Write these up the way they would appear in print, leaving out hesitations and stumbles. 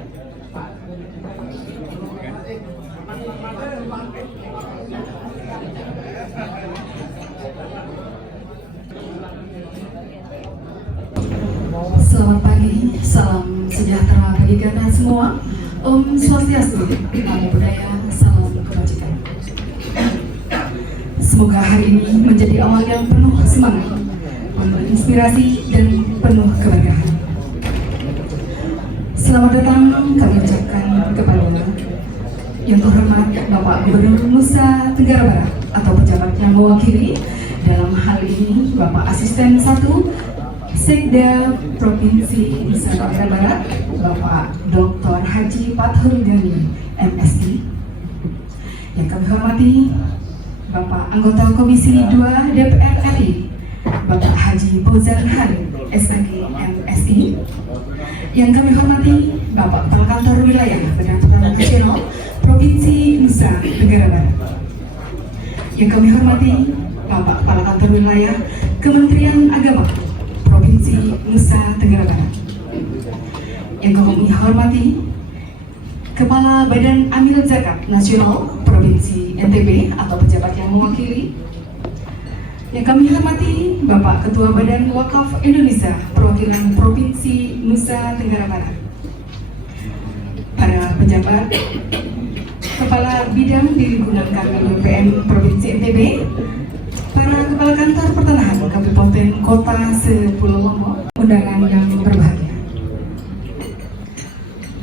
Selamat pagi, salam sejahtera bagi kita semua. Om Swastiastu, Namo Buddhaya, salam kebajikan. Semoga hari ini menjadi awal yang penuh semangat, penuh inspirasi dan penuh keberkahan. Selamat datang kami ucapkan kepada yang terhormat Bapak Gubernur Nusa Tenggara Barat atau pejabat yang mewakili, dalam hal ini Bapak Asisten 1 Sekda Provinsi Nusa Tenggara Barat, Bapak Dr. Haji Fathul Ghani, MSI. Yang kami hormati Bapak Anggota Komisi 2 DPR RI, Bapak Haji Fauzan Harif, SAG, MSI. Yang kami hormati Bapak Kepala Kantor Wilayah Badan Penanggulangan Nasional Provinsi Nusa Tenggara Barat. Yang kami hormati Bapak Kepala Kantor Wilayah Kementerian Agama Provinsi Nusa Tenggara Barat. Yang kami hormati Kepala Badan Amil Zakat Nasional Provinsi NTB atau pejabat yang mewakili. Yang kami hormati Bapak Ketua Badan Wakaf Indonesia perwakilan Provinsi Nusa Tenggara Barat. Para pejabat Kepala Bidang di Lingkungan Kami BPN Provinsi NTB, para Kepala Kantor Pertanahan Kabupaten Kota Sepulau Lombok, undangan yang berbahagia.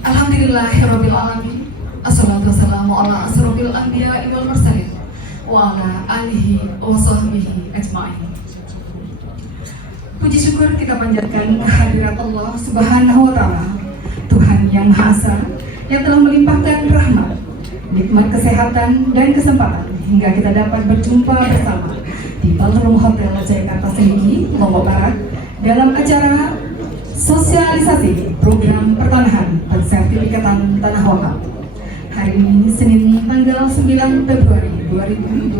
Alhamdulillahirabbil alamin. Assalatu wassalamu ala asrofil anbiya'i wal mursalin wa ala alihi wa sahbihi ajma'in. Puji syukur kita panjatkan kehadirat Allah Subhanahu wa taala, Tuhan yang Maha Esa, yang telah melimpahkan rahmat, nikmat kesehatan dan kesempatan hingga kita dapat berjumpa bersama di Ballroom Hotel Jakarta Semigi, Lombok Barat dalam acara sosialisasi program pertanahan pensertifikatan tanah wakaf. Hari ini Senin tanggal 9 Februari 2026.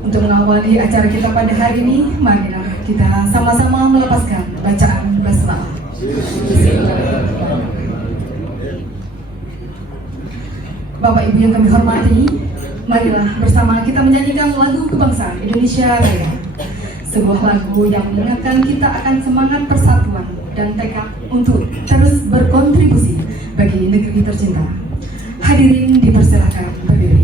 Untuk mengawali acara kita pada hari ini, marilah kita sama-sama melepaskan bacaan basmalah. Bapak Ibu yang kami hormati, marilah bersama kita menyanyikan lagu kebangsaan Indonesia Raya. Sebuah lagu yang mengingatkan kita akan semangat persatuan dan tekad untuk terus berkontribusi bagi negeri tercinta. Hadirin dipersilakan berdiri.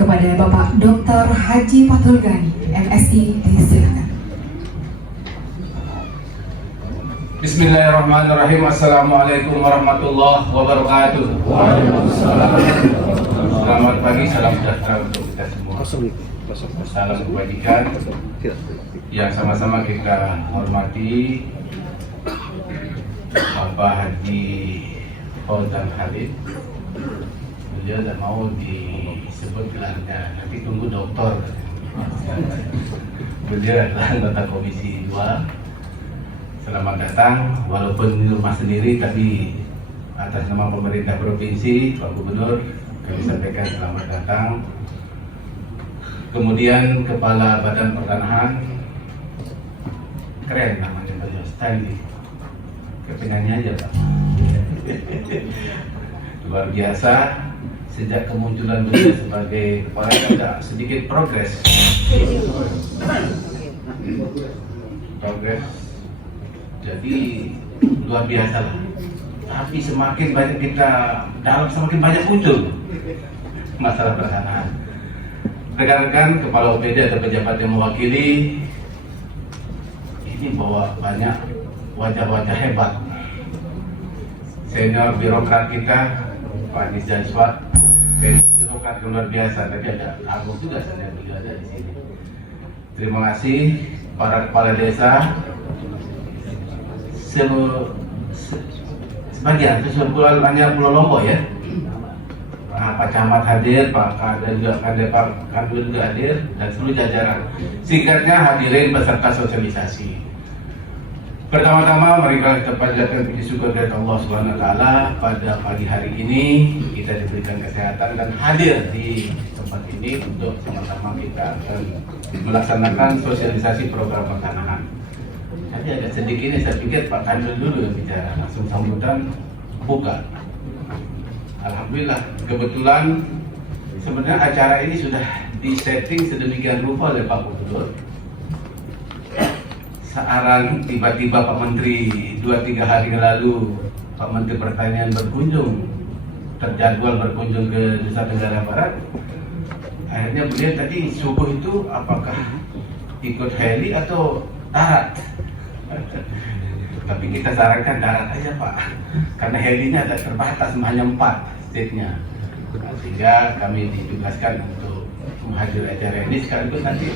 Kepada Bapak Dr. Haji Fathul Ghani, MSI, disilakan. Bismillahirrahmanirrahim. Assalamualaikum warahmatullahi wabarakatuh. Selamat pagi, salam sejahtera untuk kita semua. Salam kebajikan yang sama-sama kita hormati Bapak Haji Fauzan Khalid. Beliau tak mau disebut gelarnya, nanti tunggu doktor. Beliau adalah anggota Komisi 2. Selamat datang, walaupun di rumah sendiri, tapi atas nama pemerintah provinsi, Pak Gubernur, kami sampaikan selamat datang. Kemudian Kepala Badan Pertanahan, keren namanya beliau, Stanley. Kepengennya aja Pak. Luar biasa, sejak kemunculan beliau sebagai kepala ada sedikit progres. Jadi luar biasa lah. Tapi semakin banyak kita dalam, semakin banyak muncul masalah pertanahan. Rekan-rekan kepala OPD atau pejabat yang mewakili ini bawa banyak wajah-wajah hebat. Senior birokrat kita Pak Nizam Swat, senior birokrat yang luar biasa. Tadi ada Agung juga, saya beliau ada di sini. Terima kasih para kepala desa. Sebagian hanya Pulau Lombok ya. Pak Camat hadir, Pak Kadel juga hadir, dan seluruh jajaran. Singkatnya hadirin peserta sosialisasi. Pertama-tama mari kita panjatkan puji syukur kepada Allah Subhanahu wa taala pada pagi hari ini kita diberikan kesehatan dan hadir di tempat ini untuk sama-sama kita akan melaksanakan sosialisasi program pertanahan. Tadi agak sedikit ini saya pikir Pak Kandil dulu yang bicara, langsung sambutan buka. Alhamdulillah, kebetulan sebenarnya acara ini sudah disetting sedemikian rupa oleh Pak Gubernur. Sekarang tiba-tiba Pak Menteri 2-3 hari yang lalu Pak Menteri Pertanian berkunjung, terjadwal berkunjung ke Nusa Tenggara Barat. Akhirnya beliau tadi subuh itu apakah ikut heli atau darat? Tapi kita sarankan darat aja Pak, karena helinya ada terbatas, hanya 4 seatnya. Sehingga kami ditugaskan untuk menghadiri acara ini sekaligus nanti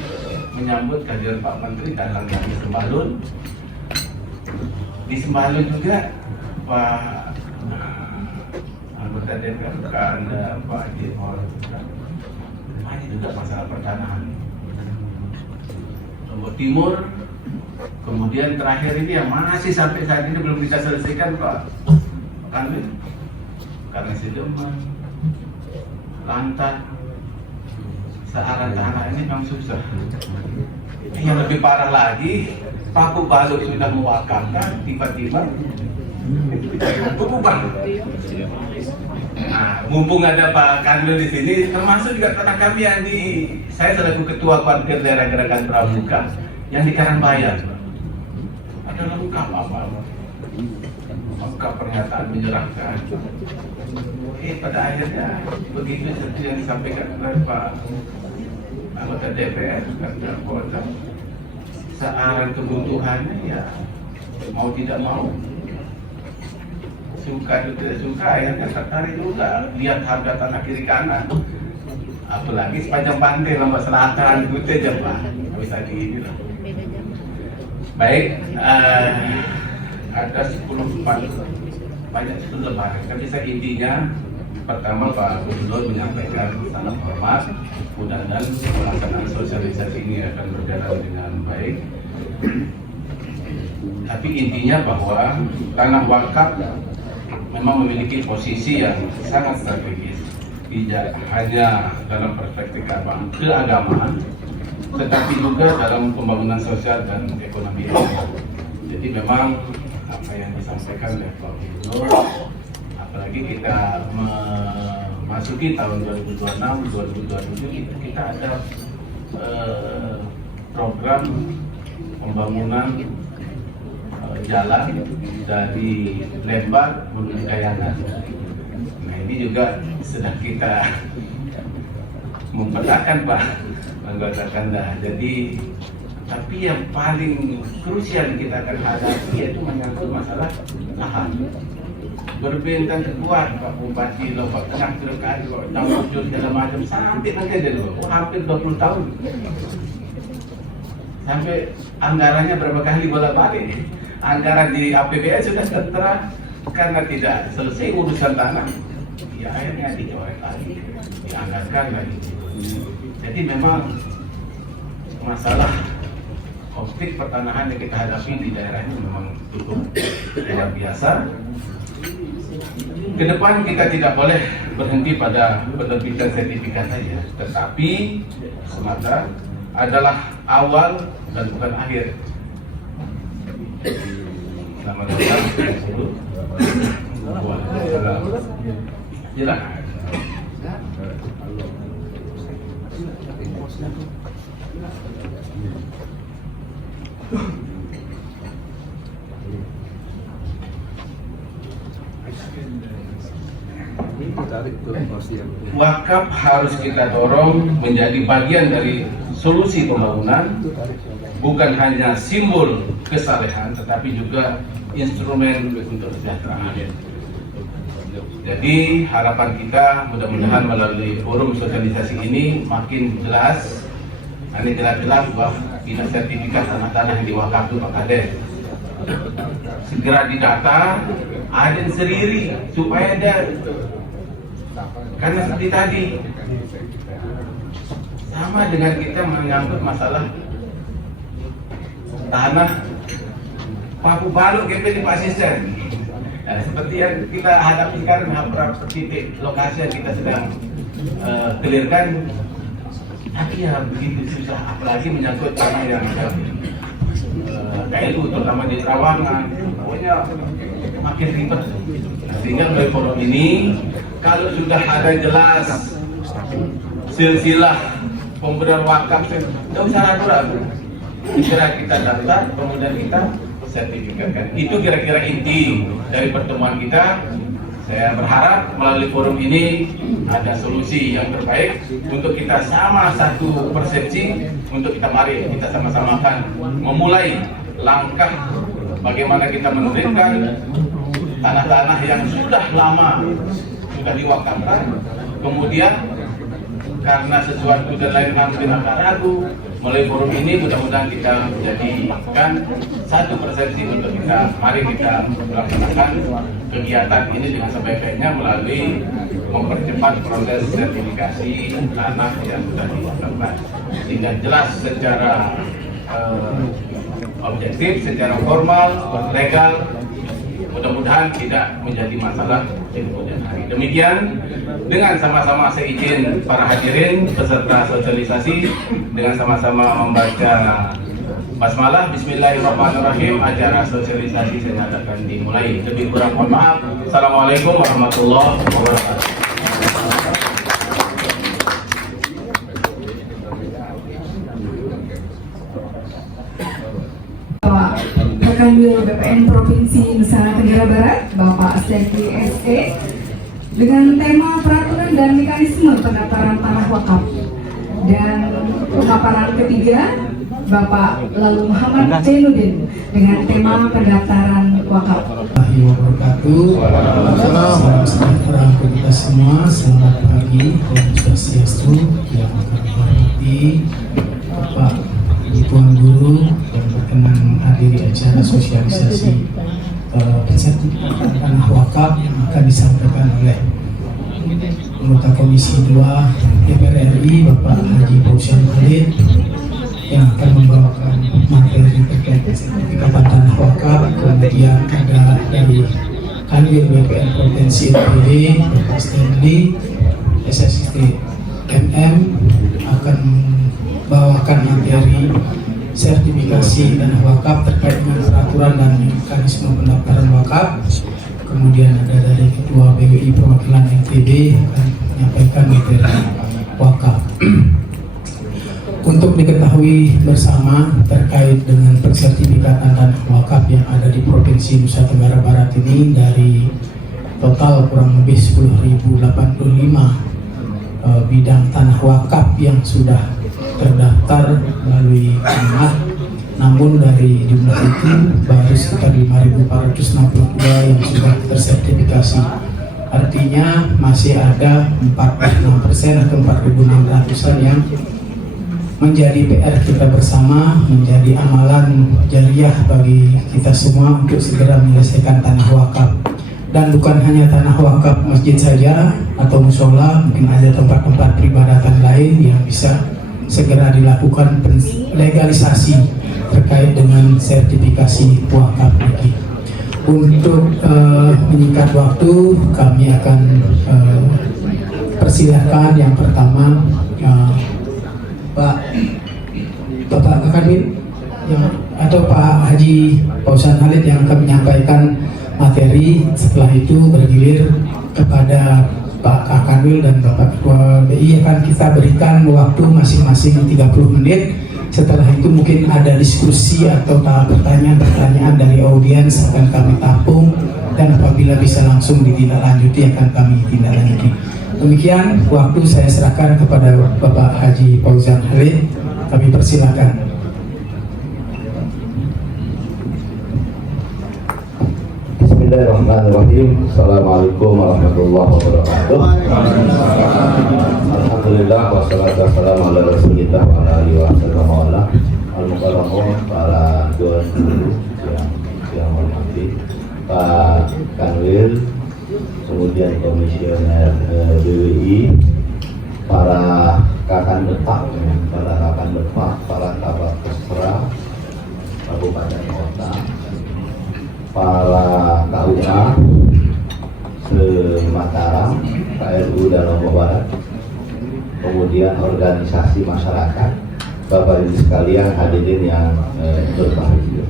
menyambut kehadiran Pak Menteri dalam di Sembalun. Di Sembalun juga Pak anggota DPR ada Pak Jimor, ini juga masalah pertanahan. Lombok Timur. Kemudian terakhir ini yang masih sampai saat ini belum bisa selesaikan Pak Kanwil, karena Sideman, Lantan, searah tanah ini memang susah. Yang lebih parah lagi, Paku Baluk sudah mewakamkan, tiba-tiba berubah. Nah, mumpung ada Pak Kanwil di sini, termasuk juga tanah kami yang saya selaku Ketua Kuartir Daerah Gerakan Pramuka yang di Karangbayan. Ada lengkap apa-apa, lengkap pernyataan menyerahkan. Pada akhirnya begitu seperti yang disampaikan oleh Pak anggota DPR dan kota, searah kebutuhannya ya mau tidak mau, suka atau tidak suka, akhirnya tertarik juga lihat harga tanah kiri kanan, apalagi sepanjang pantai Lombok Selatan itu aja Pak, bisa gini lah. Baik, ada 10 banyak 10 lembaga. Tapi saya intinya pertama Pak Gubernur menyampaikan salam hormat, mudah-mudahan pelaksanaan sosialisasi ini akan berjalan dengan baik. Tapi intinya bahwa tanah wakaf memang memiliki posisi yang sangat strategis, tidak hanya dalam perspektif keagamaan, tetapi juga dalam pembangunan sosial dan ekonomi. Jadi memang apa yang disampaikan oleh Pak Gubernur, apalagi kita memasuki tahun 2026-2027, kita ada program pembangunan jalan dari Lembang menuju Kayangan. Nah ini juga sedang kita mempertahankan Pak, mengatakan dah. Jadi Tapi yang paling krusial kita akan hadapi yaitu menyangkut masalah lahan. Berbintang kuat Pak Bupati Lombok Tengah terkait tahun segala macam sampai nanti dari hampir 20 tahun. Sampai anggarannya berapa kali bolak-balik. Anggaran di APBN sudah tertera karena tidak selesai urusan tanah. Ya akhirnya dicoret lagi, dianggarkan lagi. Jadi memang masalah konflik pertanahan yang kita hadapi di daerah ini memang cukup luar biasa. Kedepan kita tidak boleh berhenti pada penerbitan sertifikat saja, tetapi semata adalah awal dan bukan akhir. Selamat datang. Jelas. Wakaf harus kita dorong menjadi bagian dari solusi pembangunan, bukan hanya simbol kesalehan, tetapi juga instrumen untuk kesejahteraan. Jadi harapan kita mudah-mudahan melalui forum sosialisasi ini makin jelas, ini jelas-jelas bahwa tidak sertifikat tanah-tanah yang diwakaf itu Pak Kades segera didata, ada sendiri supaya ada. Karena seperti tadi sama dengan kita menyangkut masalah tanah Paku Balu GP di Pak Asisten. Nah, seperti yang kita hadapi sekarang beberapa titik lokasi yang kita sedang clearkan, tapi ya begitu susah, apalagi menyangkut tanah yang KLU terutama di Trawangan, pokoknya makin ribet. Sehingga melalui forum ini, kalau sudah ada jelas silsilah pemberian wakaf, tidak usah ragu-ragu, segera kita daftar, kemudian kita sertifikatkan. Itu kira-kira inti dari pertemuan kita. Saya berharap melalui forum ini ada solusi yang terbaik untuk kita sama satu persepsi, untuk kita mari kita sama-samakan memulai langkah bagaimana kita menertibkan tanah-tanah yang sudah lama sudah diwakafkan, kemudian karena sesuatu dan lain hampir agak ragu, melalui forum ini mudah-mudahan kita menjadikan satu persepsi untuk kita mari kita melaksanakan kegiatan ini dengan sebaik-baiknya melalui mempercepat proses sertifikasi tanah yang sudah diwakafkan, sehingga jelas secara objektif, secara formal, legal, mudah-mudahan tidak menjadi masalah di kemudian hari. Demikian, dengan sama-sama saya izin para hadirin peserta sosialisasi dengan sama-sama membaca basmalah. Bismillahirrahmanirrahim. Acara sosialisasi saya nyatakan dimulai. Lebih kurang mohon maaf. Assalamualaikum warahmatullahi wabarakatuh. Kanwil BPN Provinsi Nusa Tenggara Barat, Bapak Seki SE, dengan tema peraturan dan mekanisme pendaftaran tanah wakaf. Dan pemaparan ketiga, Bapak Lalu Muhammad Zainuddin dengan tema pendaftaran wakaf. Salam sejahtera untuk kita semua. Selamat pagi, Om Swastiastu. Yang kami hormati Bapak Tuan Guru yang berkenan menghadiri acara sosialisasi sertifikat tanah wakaf yang akan disampaikan oleh anggota Komisi 2 DPR RI Bapak Haji Fauzan Khalid yang akan membawakan materi terkait sertifikat tanah wakaf. Kemudian ada dari Kanwil BPN Provinsi NTB Bapak Stanley SST MM akan membawakan materi sertifikasi tanah wakaf terkait dengan peraturan dan mekanisme pendaftaran wakaf. Kemudian ada dari Ketua BWI Perwakilan NTB akan menyampaikan materi wakaf. Untuk diketahui bersama terkait dengan persertifikatan tanah wakaf yang ada di Provinsi Nusa Tenggara Barat ini, dari total kurang lebih 10.085 bidang tanah wakaf yang sudah terdaftar melalui camat. Namun dari jumlah itu baru sekitar 5.462 yang sudah tersertifikasi. Artinya masih ada 46% atau 4.600-an yang menjadi PR kita bersama, menjadi amalan jariah bagi kita semua untuk segera menyelesaikan tanah wakaf. Dan bukan hanya tanah wakaf masjid saja atau musola, mungkin ada tempat-tempat peribadatan lain yang bisa segera dilakukan legalisasi terkait dengan sertifikasi wakaf ini. Untuk menyingkat waktu, kami akan persilahkan yang pertama Bapak Kadin atau Pak Haji Fauzan Khalid yang akan menyampaikan materi. Setelah itu bergilir kepada Pak Kanwil dan Bapak Ketua BI. Akan kita berikan waktu masing-masing 30 menit. Setelah itu mungkin ada diskusi atau pertanyaan-pertanyaan dari audiens akan kami tampung, dan apabila bisa langsung ditindaklanjuti akan kami tindaklanjuti. Demikian waktu saya serahkan kepada Bapak Haji Fauzan Khalid. Kami persilakan. Bismillahirrahmanirrahim. Assalamualaikum warahmatullahi wabarakatuh. Alhamdulillah wassalatu wassalamu ala rasulillah wa ala alihi wa sallam. Al-mukarramun, para dewan guru yang hormati, Pak Kanwil, kemudian komisioner BWI, para kakan depak, para kabak kesra kabupaten kota, para KUA se-Mataram, KRU dan Lombok Barat, kemudian organisasi masyarakat, Bapak Ibu sekalian hadirin yang berbahagia.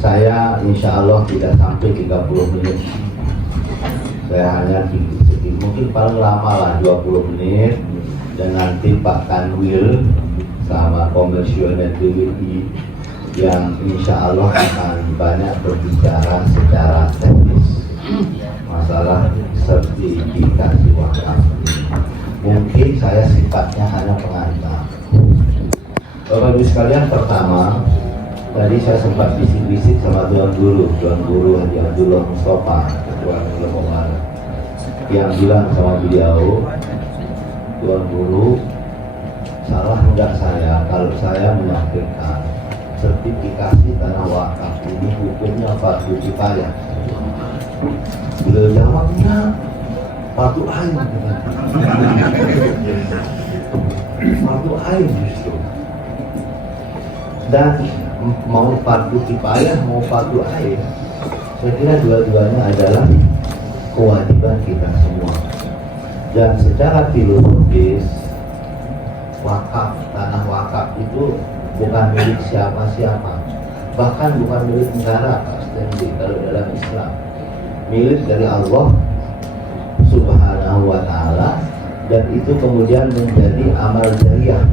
Saya insya Allah tidak sampai 30 menit. Saya hanya sedikit, mungkin paling lama lah 20 menit, dan nanti Pak Kanwil sama komisioner BWI yang insya Allah akan banyak berbicara secara teknis masalah sertifikasi wakaf. Mungkin saya sifatnya hanya pengantar. Bapak Ibu sekalian, pertama tadi saya sempat bisik-bisik sama Tuan Guru Haji Abdullah Mustafa, Ketua Lombok Barat, yang bilang sama beliau, Tuan Guru, salah enggak saya kalau saya menyampaikan sertifikasi tanah wakaf ini hukumnya fardu kifayah? Beliau jawabnya fardu ain. Fardu ain justru. Dan mau fardu kifayah mau fardu ain, saya kira dua-duanya adalah kewajiban kita semua. Dan secara filosofis, wakaf, tanah wakaf itu bukan milik siapa-siapa, bahkan bukan milik negara, Pak Stendi, kalau dalam Islam milik dari Allah Subhanahu wa Ta'ala, dan itu kemudian menjadi amal jariah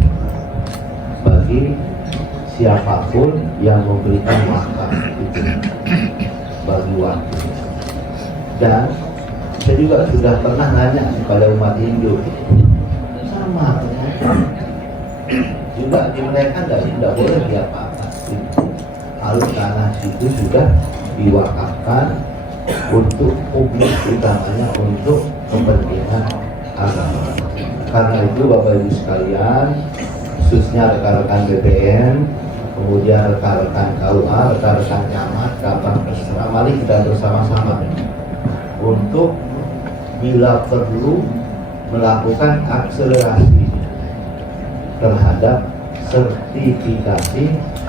bagi siapapun yang memberikan wakaf itu bagi wakil. Dan saya juga sudah pernah nanya kepada umat Hindu, sama juga di mereka tidak boleh diapa-apa kalau tanah itu sudah diwakafkan untuk publik, utamanya untuk kepentingan agama. Karena itu Bapak Ibu sekalian, khususnya rekan-rekan BPN, kemudian rekan-rekan KUA, rekan-rekan camat, kabak kesra, mari kita bersama-sama untuk bila perlu melakukan akselerasi terhadap sertifikasi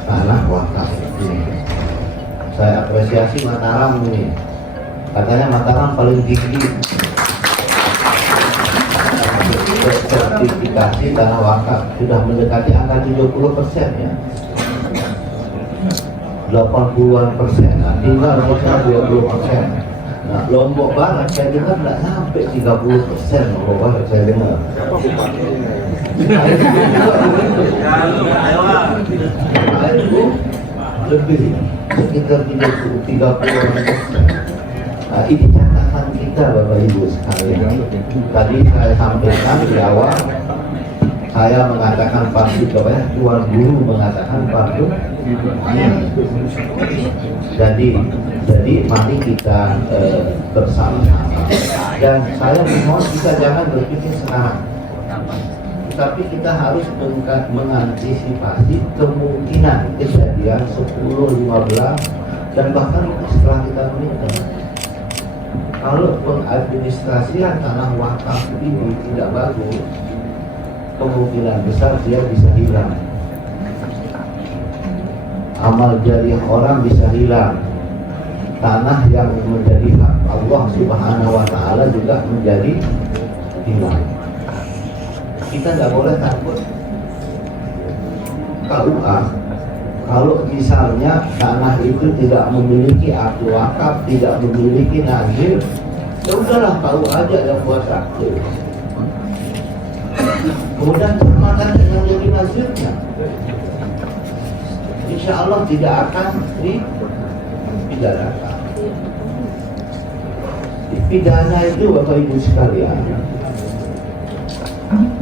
tanah wakaf ini. Saya apresiasi Mataram ini, katanya Mataram paling tinggi sertifikasi tanah wakaf, sudah mendekati angka 70% ya, 80-an%, nah, tinggal 20%. Nah, Lombok Barat saya dengar tidak sampai 30%. Lombok Barat saya dengar. Lebih sekitar 30%. Nah, ini catatan kita Bapak Ibu sekalian. Tadi saya sampaikan di awal, saya mengatakan fardu kifayah, Tuan Guru mengatakan fardu ain. Jadi mari kita bersama-sama, dan saya mohon kita jangan berpikir sekarang, tapi kita harus mengantisipasi kemungkinan kejadian 10, 15 dan bahkan setelah kita menikah. Kalau pengadministrasian tanah wakaf ini tidak bagus, kemungkinan besar dia bisa hilang. Amal jariah orang bisa hilang. Tanah yang menjadi hak Allah Subhanahu wa Ta'ala juga menjadi hilang. Kita nggak boleh takut. KUA, kalau misalnya tanah itu tidak memiliki akte wakaf, tidak memiliki nazir, ya udahlah KUA aja yang buat akte. Kemudian termakan dengan jadi nazirnya, insya Allah tidak akan dipidanakan. Pidana itu Bapak Ibu sekalian,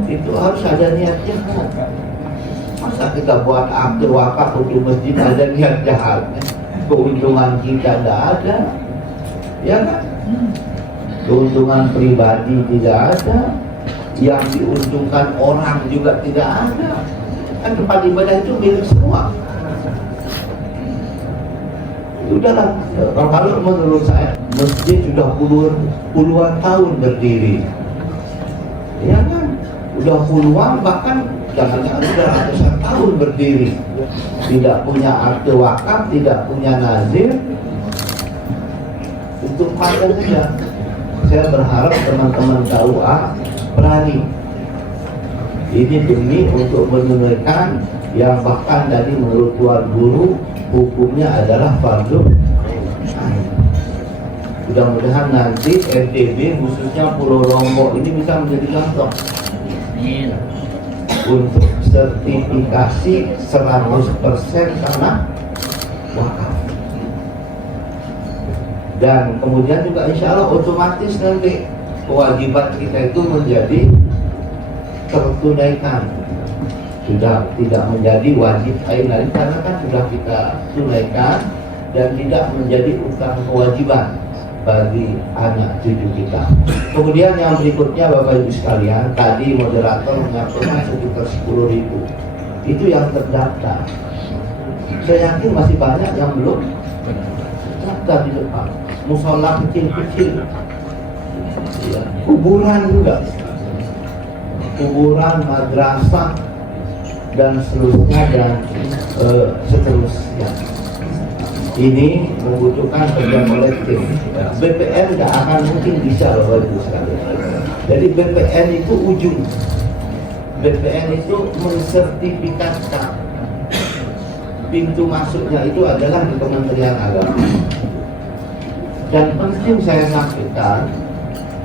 itu harus ada niat jahat. Masa kita buat akte wakaf untuk masjid ada niat jahat? Keuntungan kita tidak ada, ya kan? Keuntungan pribadi tidak ada, yang diuntungkan orang juga tidak ada. Kan tempat ibadah itu milik semua. Udahlah, kalau menurut saya masjid sudah puluhan tahun berdiri, ya kan? Udah puluhan, bahkan jangan-jangan sudah ratusan tahun berdiri, tidak punya akte wakaf, tidak punya nazir. Untuk pada saja, saya berharap teman-teman KUA berani. Ini demi untuk menunaikan yang bahkan tadi menurut Tuan Guru hukumnya adalah fardu. Mudah-mudahan nanti NTB khususnya Pulau Lombok ini bisa menjadi contoh untuk sertifikasi 100% tanah wakaf. Dan kemudian juga insya Allah otomatis nanti kewajiban kita itu menjadi tertunaikan, sudah tidak menjadi wajib ain lagi karena kan sudah kita tunaikan dan tidak menjadi utang kewajiban bagi anak cucu kita. Kemudian yang berikutnya Bapak Ibu sekalian, tadi moderator menyampaikan sekitar 10.000 itu yang terdaftar. Saya yakin masih banyak yang belum terdaftar di depan. Musola kecil-kecil, ya, kuburan juga, kuburan, madrasah dan seterusnya dan seterusnya. Ini membutuhkan kerja kolektif. BPN tidak akan mungkin bisa Bapak Ibu sekalian. Jadi BPN itu ujung. BPN itu mensertifikatkan. Pintu masuknya itu adalah di Kementerian Agama. Dan penting saya sampaikan,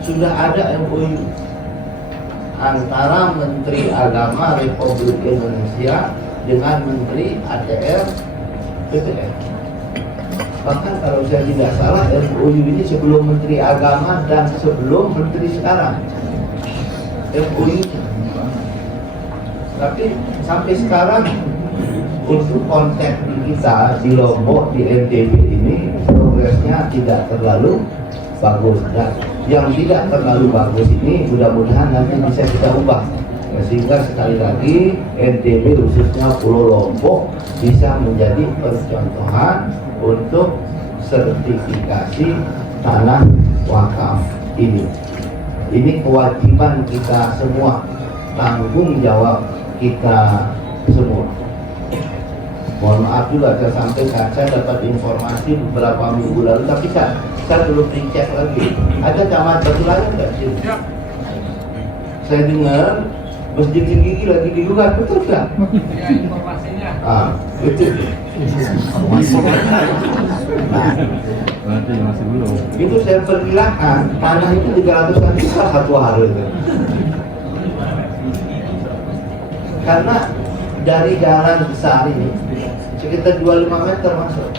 sudah ada MOU antara Menteri Agama Republik Indonesia dengan Menteri ATR BPN. Bahkan kalau saya tidak salah MOU ini sebelum Menteri Agama dan sebelum Menteri sekarang MOU. Tapi sampai sekarang untuk konteks di kita di Lombok, di NTB ini progresnya tidak terlalu bagus. Dan yang tidak terlalu bagus ini mudah-mudahan nanti bisa kita ubah, sehingga sekali lagi NTB khususnya Pulau Lombok bisa menjadi percontohan untuk sertifikasi tanah wakaf ini. Ini kewajiban kita semua, tanggung jawab kita semua. Mohon maaf juga saya sampaikan, saya dapat informasi beberapa minggu lalu, tapi saya belum dicek lagi. Ada camat Batu Layar nggak sih? Saya dengar Masjid Tinggi lagi digugat, betul nggak? Ya, informasinya. Itu. Masih belum. Itu saya perkirakan tanah itu 300-an juta satu hari itu. Karena dari jalan besar ini sekitar 25 meter masuk,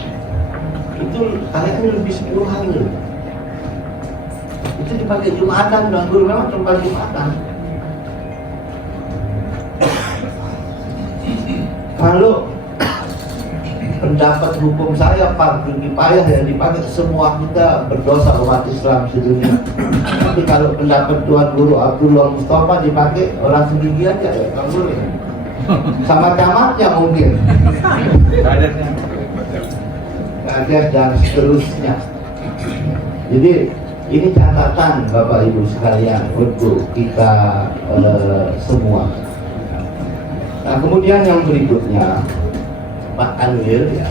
itu kayaknya lebih 10 hari. Itu dipakai Jumatan, dan guru memang tempat Jumatan. Kalau pendapat hukum saya fardu kifayah yang dipakai semua kita berdosa umat Islam sedunia. Tapi kalau pendapat Tuan Guru Abdullah Mustafa dipakai orang sedikit aja ya, nggak boleh. Sama camatnya mungkin. Kades dan seterusnya. Jadi ini catatan Bapak Ibu sekalian untuk kita semua. Nah kemudian yang berikutnya Pak Anwil, ya,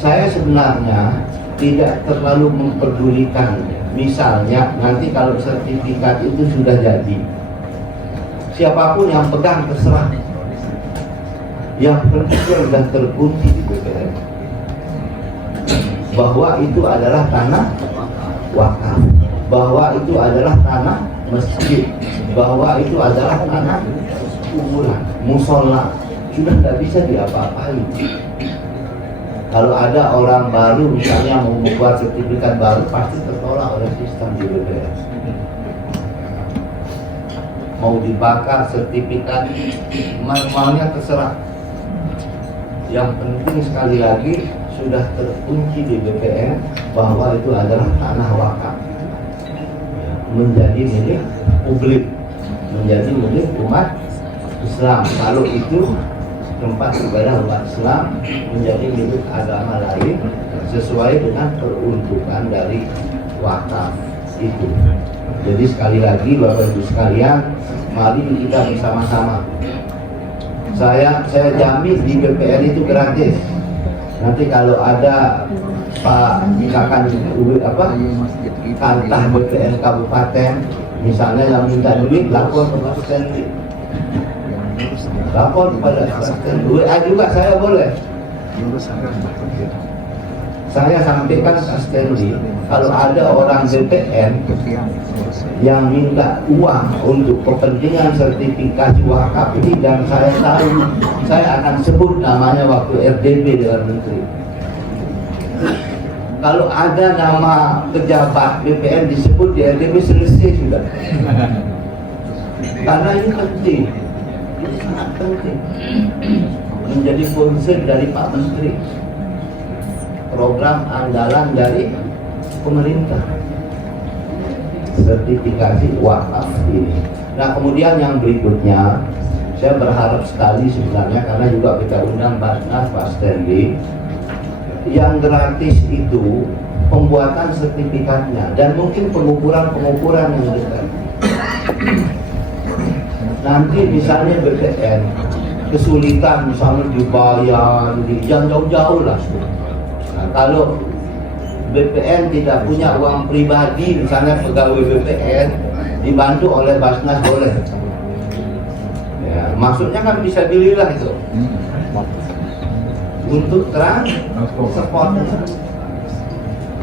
saya sebenarnya tidak terlalu memperdulikan. Misalnya nanti kalau sertifikat itu sudah jadi, siapapun yang pegang terserah. Yang penting sudah terkunci di BPN bahwa itu adalah tanah wakaf, bahwa itu adalah tanah masjid, bahwa itu adalah tanah kuburan, musola, sudah tidak bisa diapa-apain. Kalau ada orang baru misalnya mau membuat sertifikat baru, pasti tertolak oleh sistem di BPS. Mau dibakar sertifikat, manualnya terserah. Yang penting sekali lagi sudah terkunci di BPN bahwa itu adalah tanah wakaf, menjadi milik publik, menjadi milik umat Islam. Kalau itu tempat ibadah umat Islam menjadi milik agama lain sesuai dengan peruntukan dari wakaf itu. Jadi sekali lagi Bapak Ibu sekalian, mari kita bersama-sama. Saya jamin di BPN itu gratis. Nanti kalau ada Pak Kakan Kantah BPN Kabupaten misalnya yang minta duit, lapor ke Pak Stanley. Lapor kepada WA juga saya boleh. Saya sampaikan ke Stanley, kalau ada orang BPN yang minta uang untuk kepentingan sertifikasi wakaf ini dan saya tahu, saya akan sebut namanya waktu RDB dengan menteri. Kalau ada nama pejabat BPN disebut di RDB, selesai sudah. Karena ini penting. Ini sangat penting menjadi concern dari Pak Menteri, program andalan dari pemerintah sertifikasi wakaf ini. Nah kemudian yang berikutnya, saya berharap sekali sebenarnya karena juga kita undang Basnas Pak Stanley, yang gratis itu pembuatan sertifikatnya dan mungkin pengukuran yang detail. Nanti misalnya BPN kesulitan misalnya dibayar, jangan jauh-jauh lah. Nah, kalau BPN tidak punya uang pribadi, misalnya pegawai BPN dibantu oleh Basnas boleh. Ya, maksudnya kan bisa dililah itu untuk transport.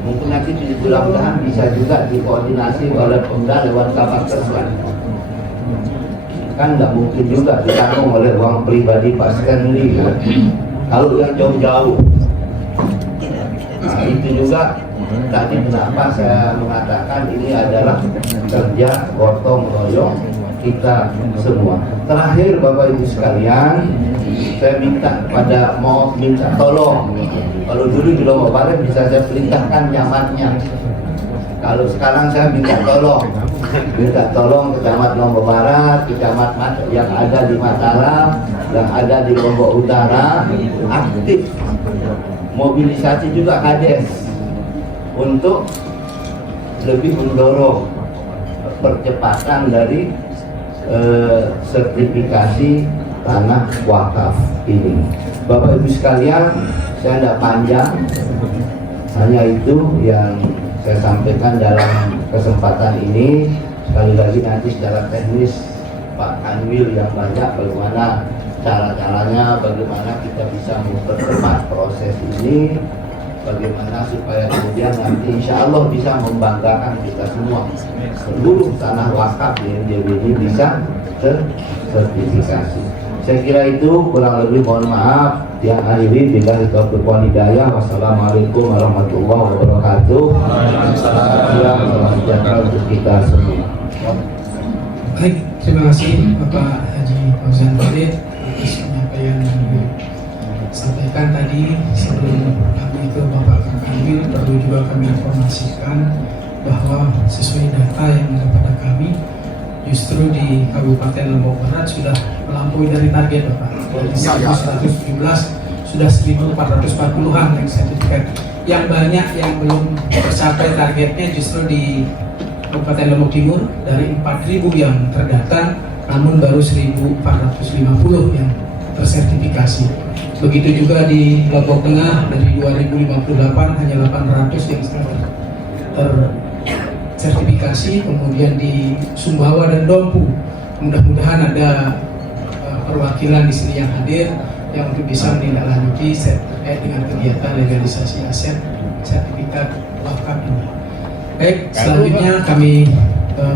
Mungkin nanti mudah-mudahan bisa juga dikoordinasi oleh Pemda lewat kabar tersuat. Kan nggak mungkin juga ditanggung oleh uang pribadi Pak Stanley kan? Kalau yang jauh-jauh. Nah itu juga tadi kenapa saya mengatakan ini adalah kerja gotong royong kita semua. Terakhir Bapak Ibu sekalian, saya minta tolong. Kalau dulu di Lombok Barat bisa saya perintahkan nyamatnya. Kalau sekarang saya minta tolong ke Camat Lombok Barat, ke Camat yang ada di Mataram, yang ada di Lombok Utara, aktif mobilisasi juga Kades untuk lebih mendorong percepatan dari sertifikasi tanah wakaf ini. Bapak Ibu sekalian, saya tidak panjang, hanya itu yang saya sampaikan dalam kesempatan ini. Sekali lagi nanti secara teknis Pak Anwil yang banyak bagaimana cara-caranya, bagaimana kita bisa mempercepat proses ini, bagaimana supaya kemudian nanti insya Allah bisa membanggakan kita semua, seluruh tanah wakaf di NJW ini bisa tersertifikasi. Saya kira itu, kurang lebih mohon maaf. Yang akhiri billahi taufiq wal hidayah. Wassalamualaikum warahmatullahi wabarakatuh. Salam sejahtera untuk kita semua. Baik, terima kasih Bapak Haji Fauzan Khalid atas penyampaian yang sampaikan tadi sebelum kami ke Bapak Kanwil, perlu juga kami informasikan bahwa sesuai data yang ada pada kami, justru di Kabupaten Lombok Barat sudah melampaui dari target Bapak. Dari 1.117 sudah 1.440-an yang sertifikat. Yang banyak yang belum tercapai targetnya justru di Kabupaten Lombok Timur, dari 4.000 yang terdata, namun baru 1.450 yang tersertifikasi. Begitu juga di Lombok Tengah, dari 2.058 hanya 800 yang tersertifikasi. Kemudian di Sumbawa dan Dompu, mudah-mudahan ada perwakilan di sini yang hadir yang untuk bisa menindaklanjuti terkait dengan kegiatan legalisasi aset sertifikat wakaf ini. Baik, selanjutnya kami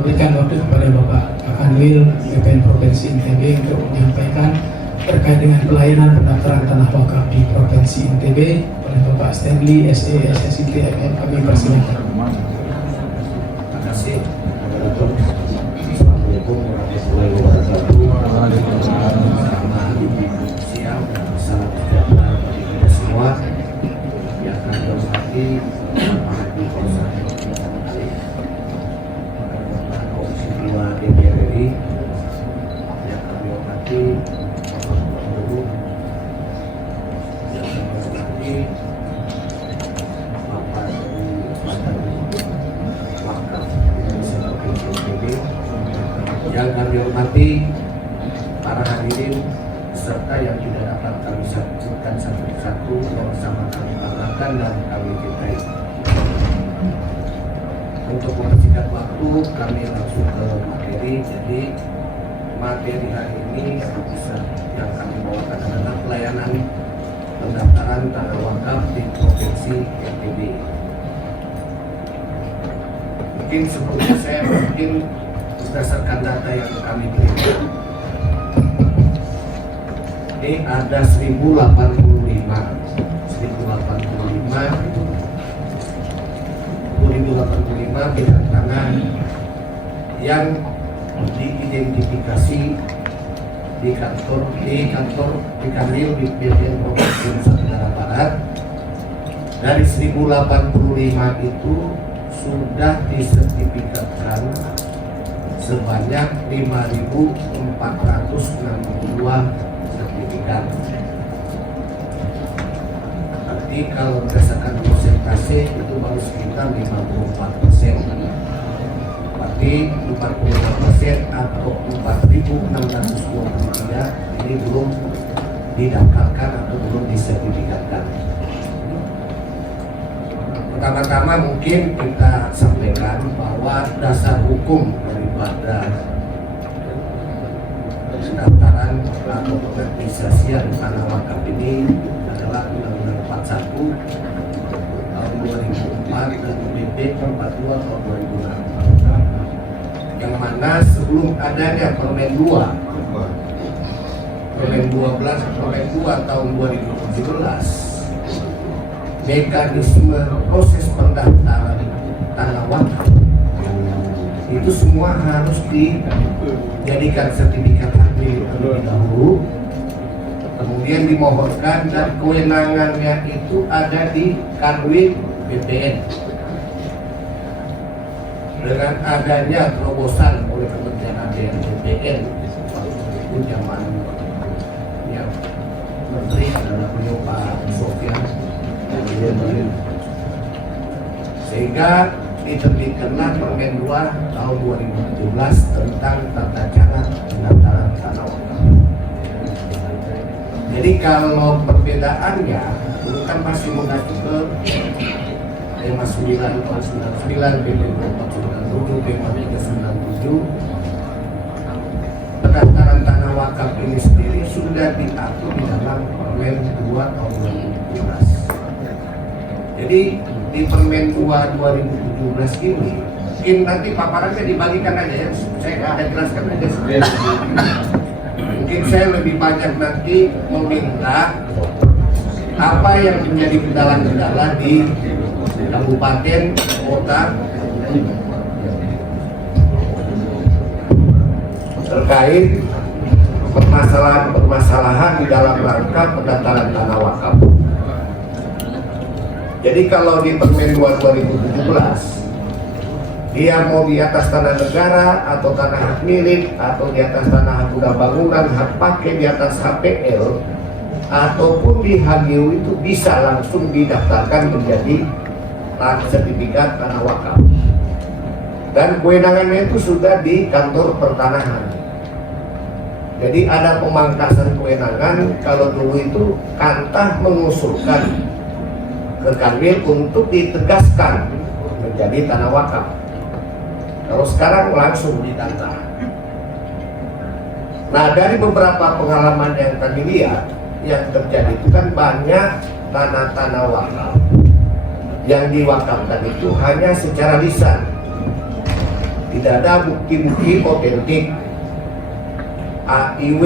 berikan waktu kepada Bapak Kanwil BPN Provinsi NTB untuk menyampaikan terkait dengan pelayanan pendaftaran tanah wakaf di Provinsi NTB oleh Bapak Stanley SE SSIT MM. Kami persilakan. Terima kasih. Assalamualaikum warahmatullahi wabarakatuh. Selamat siang dan salam sejahtera bagi kita semua. Yang kami hormati Bapak Haji Kosa Komisi 2 DPR RI, yang kami hormati Bapak Guru, yang kami hormati Bapak dari Badan Wakaf Indonesia Provinsi NTB, yang kami hormati para hadirin serta yang tidak dapat kami sebutkan satu-satu yang sama kami banggakan dan kami cintai. Untuk mempersingkat waktu, kami langsung ke materi. Jadi materi hari ini yang kami bawakan adalah pelayanan pendaftaran tanah wakaf di Provinsi NTB. Mungkin sebelumnya saya berdasarkan data yang kami berikan, ini ada 1085 bidang tanah yang diidentifikasi di kantor di Kanwil di BPN Provinsi Nusa Tenggara Barat. Dari 1085 itu sudah disertifikatkan sebanyak 5.462 sertifikat. Berarti kalau berdasarkan persentase itu baru sekitar 54%. Berarti 45% atau 4.623 ini belum didaftarkan atau belum disertifikatkan. Pertama-tama mungkin kita sampaikan bahwa dasar hukum daripada pendaftaran atau pengadministrasian tanah wakaf ini adalah Undang-Undang 41 tahun 2004 dan PP 42 tahun 2006, yang mana sebelum adanya Permen 2 tahun 2017, mekanisme proses pendaftaran tanah wakaf itu semua harus dijadikan sertifikat hakmi terlebih dahulu, kemudian dimohonkan, dan kewenangannya itu ada di Kanwil BPN. Dengan adanya terobosan oleh Kementerian ADR BPN itu zaman yang menteri adalah beliau Pak Sofyan, sehingga diterbitkanlah Permen 2 tahun 2017 tentang tata cara pendaftaran tanah wakaf. Jadi kalau perbedaannya itu kan pasti mengacu ke tema 9 tahun 99, PP 497, PP 397. Pendaftaran tanah wakaf ini sendiri sudah diatur di dalam Permen 2 tahun 2017. Jadi di Permen 2 2017 ini, mungkin nanti paparannya dibagikan aja ya, saya akan jelaskan aja sebenarnya. Mungkin saya lebih banyak nanti meminta apa yang menjadi kendala-kendala di kabupaten, kota terkait permasalahan-permasalahan di dalam rangka pendaftaran tanah wakaf. Jadi kalau di Permen 2 2017 dia mau di atas tanah negara atau tanah hak milik atau di atas tanah hak guna bangunan, hak pakai di atas HPL ataupun di HGU itu bisa langsung didaftarkan menjadi sertifikat tanah wakaf. Dan kewenangannya itu sudah di kantor pertanahan. Jadi ada pemangkasan kewenangan. Kalau dulu itu Kantah mengusulkan ke Kanwil untuk ditegaskan menjadi tanah wakaf. Kalau sekarang langsung ditata. Nah, dari beberapa pengalaman yang kami lihat, yang terjadi itu kan banyak tanah-tanah wakaf yang diwakafkan itu hanya secara lisan, tidak ada bukti-bukti otentik. AIW,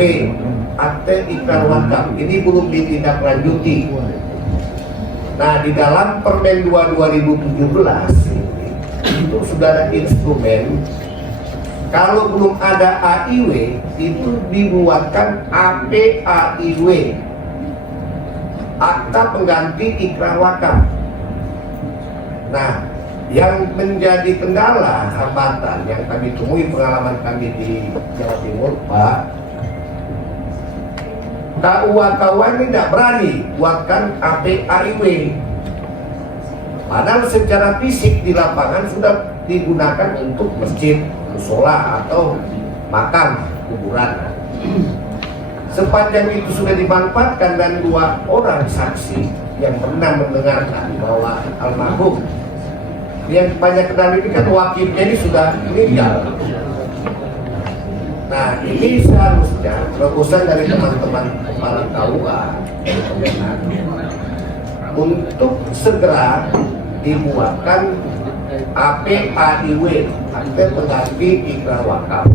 akte ikrar wakaf, ini belum ditindaklanjuti. Nah, di dalam Permen 2 2017 itu sudah ada instrumen. Kalau belum ada AIW itu dibuatkan APAIW, akta pengganti ikrar wakaf. Nah, yang menjadi kendala hambatan yang kami temui pengalaman kami di Jawa Timur, Pak, KUA ini tidak berani buatkan APAIW. Padahal secara fisik di lapangan sudah digunakan untuk masjid, musola atau makam, kuburan. Sepanjang itu sudah dimanfaatkan dan 2 orang saksi yang pernah mendengarkan bahwa almarhum yang banyak kenal ini kan wakilnya ini sudah meninggal. Nah, ini seharusnya terobosan dari teman-teman kepala KUA untuk segera dibuatkan APAIW, akte pengganti ikrar wakaf.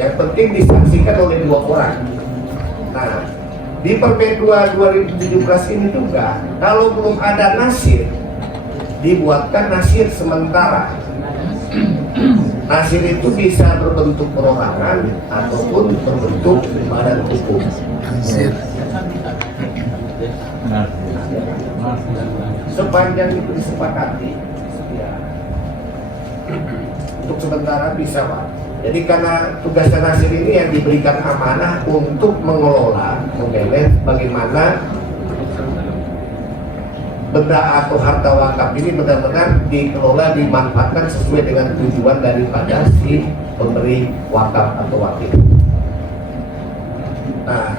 Yang penting disaksikan oleh 2 orang. Nah, di Permen 2 2017 ini juga kalau belum ada nasir, dibuatkan nasir sementara. Nasir itu bisa berbentuk perorangan ataupun berbentuk badan hukum. Sepanjang itu disepakati, ya, untuk sementara bisa, Pak. Jadi karena tugasnya nasir ini yang diberikan amanah untuk mengelola, memanage bagaimana benda atau harta wakaf ini benar-benar dikelola, dimanfaatkan sesuai dengan tujuan daripada si pemberi wakaf atau wakil. Nah,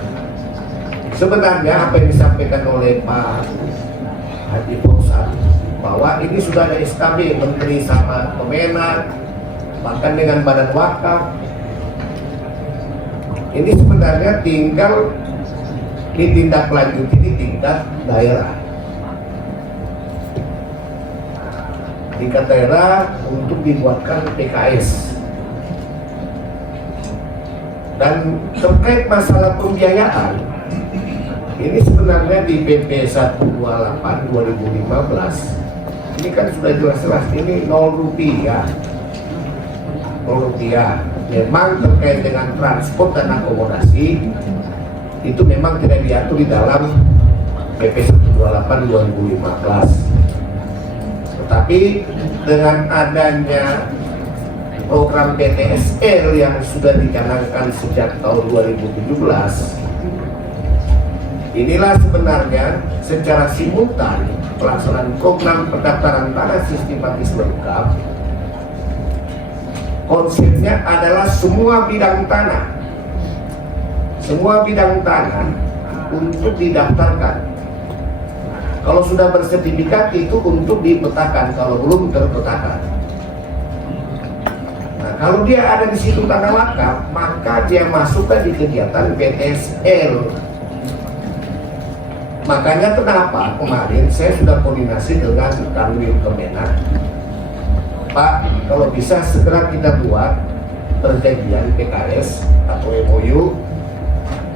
sebenarnya apa yang disampaikan oleh Pak Haji Fauzan bahwa ini sudah ada SKB Menteri sama Kemenak, bahkan dengan badan wakaf. Ini sebenarnya tinggal ditindaklanjuti di tingkat daerah. Tingkat daerah untuk dibuatkan PKS. Dan terkait masalah pembiayaan, ini sebenarnya di PP 128 2015 ini kan sudah jelas-jelas ini 0 rupiah. 0 rupiah. Memang terkait dengan transport dan akomodasi itu memang tidak diatur di dalam PP 128 2015. Tetapi dengan adanya program PTSL yang sudah dicanangkan sejak tahun 2017, inilah sebenarnya secara simultan pelaksanaan program pendaftaran tanah sistematis lengkap. Konsepnya adalah semua bidang tanah untuk didaftarkan. Kalau sudah bersertifikat itu untuk dipetakan, kalau belum terpetakan. Nah, kalau dia ada di situ tanah wakaf, maka dia masukkan di kegiatan PTSL. Makanya kenapa kemarin saya sudah koordinasi dengan Kanwil Kemenak, Pak, kalau bisa segera kita buat perjanjian PKS atau MOU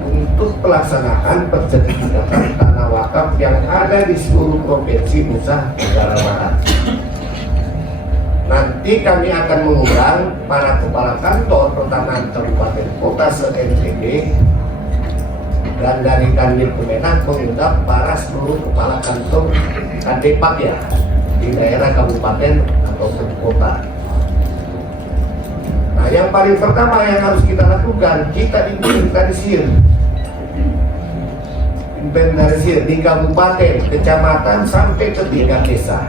untuk pelaksanaan persertifikatan tanah wakaf yang ada di seluruh provinsi Nusa Tenggara Barat. Nanti kami akan mengundang para kepala kantor pertanahan kabupaten kota se-NTB dan dari Kanwil Kemenak mengundang para seluruh kepala kantor Kandepak ya di daerah kabupaten ataupun kota. Nah, yang paling pertama yang harus kita lakukan, kita inventarisir di kabupaten, kecamatan sampai ke tingkat desa.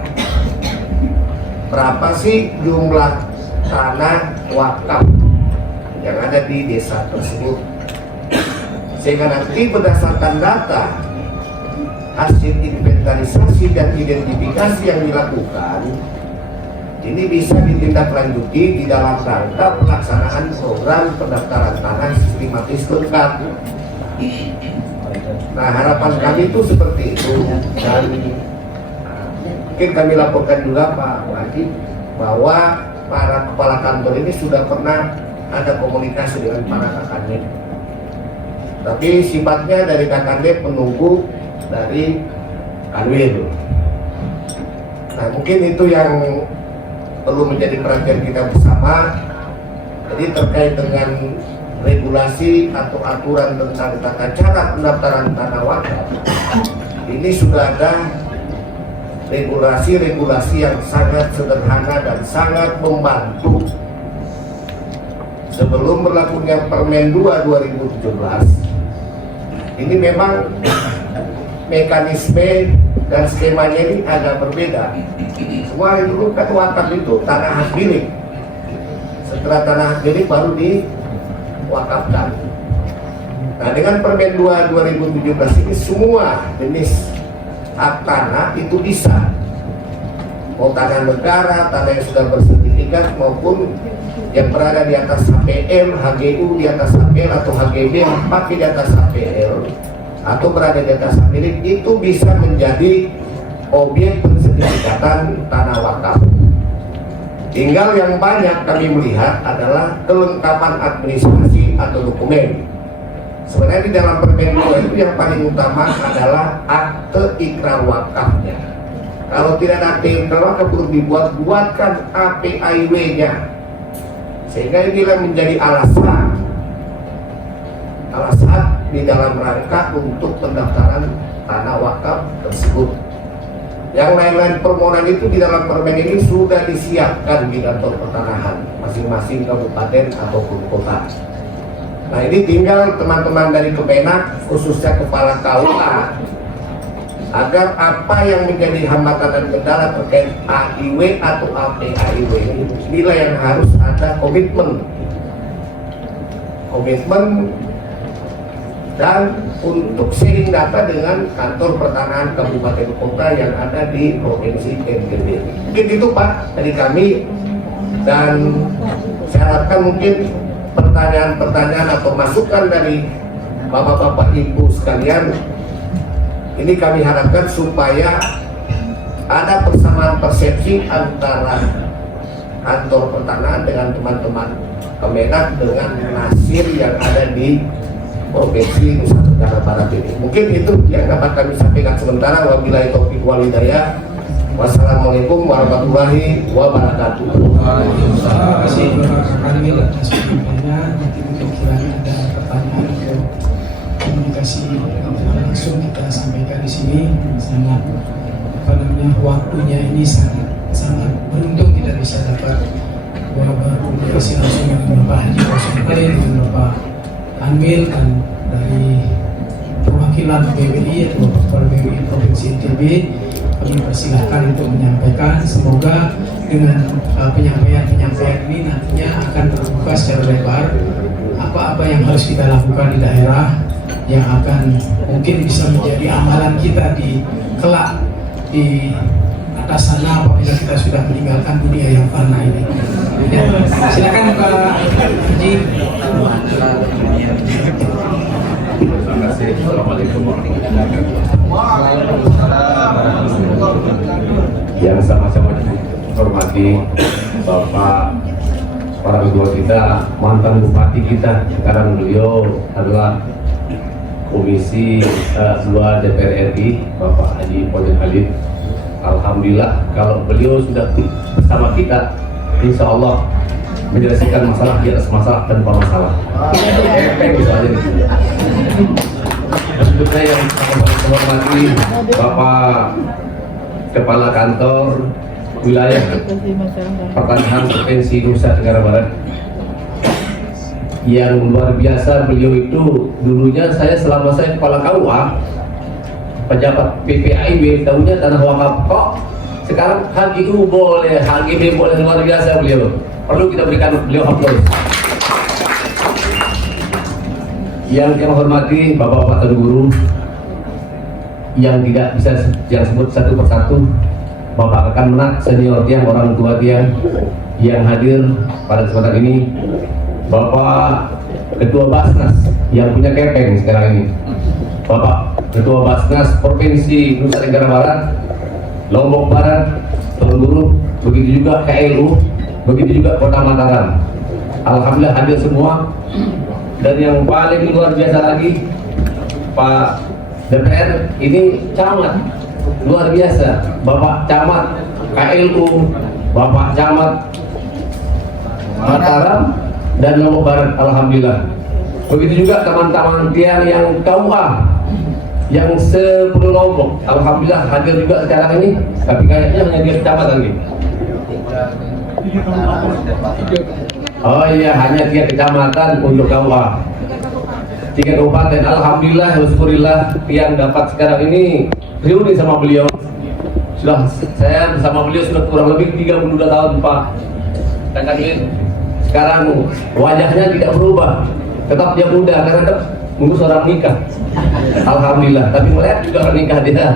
Berapa sih jumlah tanah wakaf yang ada di desa tersebut, sehingga nanti berdasarkan data hasil inventarisasi dan identifikasi yang dilakukan ini bisa ditindaklanjuti di dalam rangka pelaksanaan program pendaftaran tanah sistematis lengkap. Nah, harapan kami itu seperti itu, dan mungkin kami laporkan juga Pak Wadi bahwa para kepala kantor ini sudah pernah ada komunikasi dengan para Kakanwil, tapi sifatnya dari Kakanwil menunggu dari Kanwil. Nah, mungkin itu yang perlu menjadi perhatian kita bersama. Jadi terkait dengan regulasi atau aturan tentang tata cara pendaftaran tanah wakaf, ini sudah ada regulasi-regulasi yang sangat sederhana dan sangat membantu. Sebelum berlakunya Permen 2 2017, ini memang mekanisme dan skemanya ini agak berbeda. Semua dulu kan wakaf itu tanah hak milik. Setelah tanah hak milik baru diwakafkan. Nah, dengan Permen 2 2017 ini semua jenis hak tanah itu bisa, mau tanah negara, tanah yang sudah bersertifikat maupun yang berada di atas HPL, HGU di atas HPL atau HGB yang pakai di atas HPL atau berada di atas hak milik, itu bisa menjadi objek pensertifikatan tanah wakaf. Tinggal yang banyak kami melihat adalah kelengkapan administrasi atau dokumen. Sebenarnya di dalam Permen 2 itu yang paling utama adalah akte ikrar wakafnya. Kalau tidak ada akte ikrar wakaf perlu dibuatkan APAIW-nya, sehingga inilah menjadi alasan di dalam rangka untuk pendaftaran tanah wakaf tersebut. Yang lain-lain permohonan itu di dalam permen ini sudah disiapkan di kantor pertanahan masing-masing kabupaten ataupun kota. Nah, ini tinggal teman-teman dari Kemenak, khususnya kepala KUA, agar apa yang menjadi hambatan dan kendala terkait AIW atau APAIW inilah yang harus ada komitmen dan untuk sharing data dengan kantor pertanahan kabupaten kota yang ada di provinsi NTB. Mungkin itu Pak dari kami, dan saya harapkan mungkin pertanyaan-pertanyaan atau masukan dari Bapak-Bapak Ibu sekalian ini kami harapkan supaya ada persamaan persepsi antara kantor pertanahan dengan teman-teman Kemenak dengan nasir yang ada di Provinsi Nusa Tenggara Barat ini. Mungkin itu yang dapat kami sampaikan sementara. Wabillahi taufiq wal hidayah. Wassalamualaikum warahmatullahi wabarakatuh. Terima kasih Bapak Kanwil atas penyampaiannya. Nanti mungkin kiranya ada pertanyaan atau komunikasi langsung kita sampaikan di sini. Sangat waktunya ini sangat beruntung kita bisa dapat berkomunikasi langsung dengan Bapak Haji Rosemary, dengan Bapak Kanwil, dan dari perwakilan BBI atau Kepala BBI Provinsi NTB. Kami persilahkan untuk menyampaikan. Semoga dengan penyampaian ini nantinya akan terbuka secara lebar apa-apa yang harus kita lakukan di daerah yang akan mungkin bisa menjadi amalan kita di kelak di atas sana apabila kita sudah meninggalkan dunia yang fana ini. Ya, silakan Pak Haji. Terima kasih. Assalamualaikum warahmatullahi wabarakatuh. Yang sama-sama dihormati Bapak para ketua kita, mantan bupati kita, sekarang beliau adalah Komisi 2 DPR RI, Bapak Haji Poden Halid. Alhamdulillah kalau beliau sudah bersama kita insya Allah menyelesaikan masalah di atas masalah tanpa masalah. Bisa aja gitu. Berikutnya yang saya hormati Bapak Kepala Kantor Wilayah Pertanian Provinsi Nusa Tenggara Barat, yang luar biasa. Beliau itu dulunya selama saya kepala KUA, pejabat PPAIB, tahunya tanah wakaf, kok sekarang HGU boleh, HGB boleh. Luar biasa beliau, perlu kita berikan beliau aplaus. Yang saya hormati Bapak-bapak dan guru yang tidak bisa yang sebut satu persatu, Bapak rekan menak senior tiang, orang tua tiang yang hadir pada kesempatan ini, Bapak Ketua Basnas yang punya kepeng sekarang ini, Bapak Ketua Basnas Provinsi Nusa Tenggara Barat, Lombok Barat, Tuan Guru, begitu juga KLU, begitu juga Kota Mataram. Alhamdulillah hadir semua. Dan yang paling luar biasa lagi, Pak DPR ini camat, luar biasa, Bapak Camat KLU, Bapak Camat Mataram dan Lombok Barat, alhamdulillah. Begitu juga teman-teman tiang yang KUA yang sepuluh Lombok, alhamdulillah hadir juga sekarang ini. Tapi kayaknya hanya dia kecamatan nih. Oh iya, hanya 3 kecamatan untuk KUA, 3 kabupaten. Alhamdulillah, syukurillah yang dapat sekarang ini reuni sama beliau. Saya bersama beliau sudah kurang lebih 32 tahun Pak. Dan sekarang wajahnya tidak berubah, tetap dia muda karena tetap ngurus orang nikah. Alhamdulillah, tapi melihat juga orang nikah dia.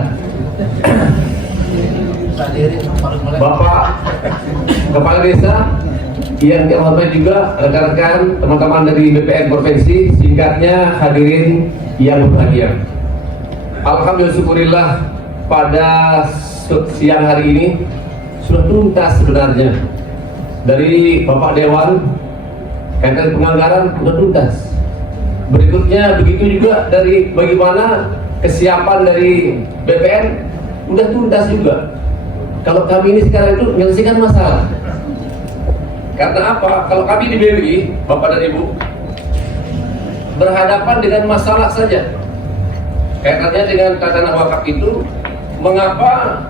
Bapak Kepala Desa yang dihormati juga rekan-rekan teman-teman dari BPN Provinsi, singkatnya hadirin yang berbahagia. Alhamdulillah, syukurillah pada siang hari ini sudah tuntas sebenarnya dari Bapak Dewan kaitan penganggaran sudah tuntas. Berikutnya begitu juga dari bagaimana kesiapan dari BPN sudah tuntas juga. Kalau kami ini sekarang itu menyelesaikan masalah. Karena apa? Kalau kami di BWI, Bapak dan Ibu, berhadapan dengan masalah saja. Kaitannya dengan tanah wakaf itu, mengapa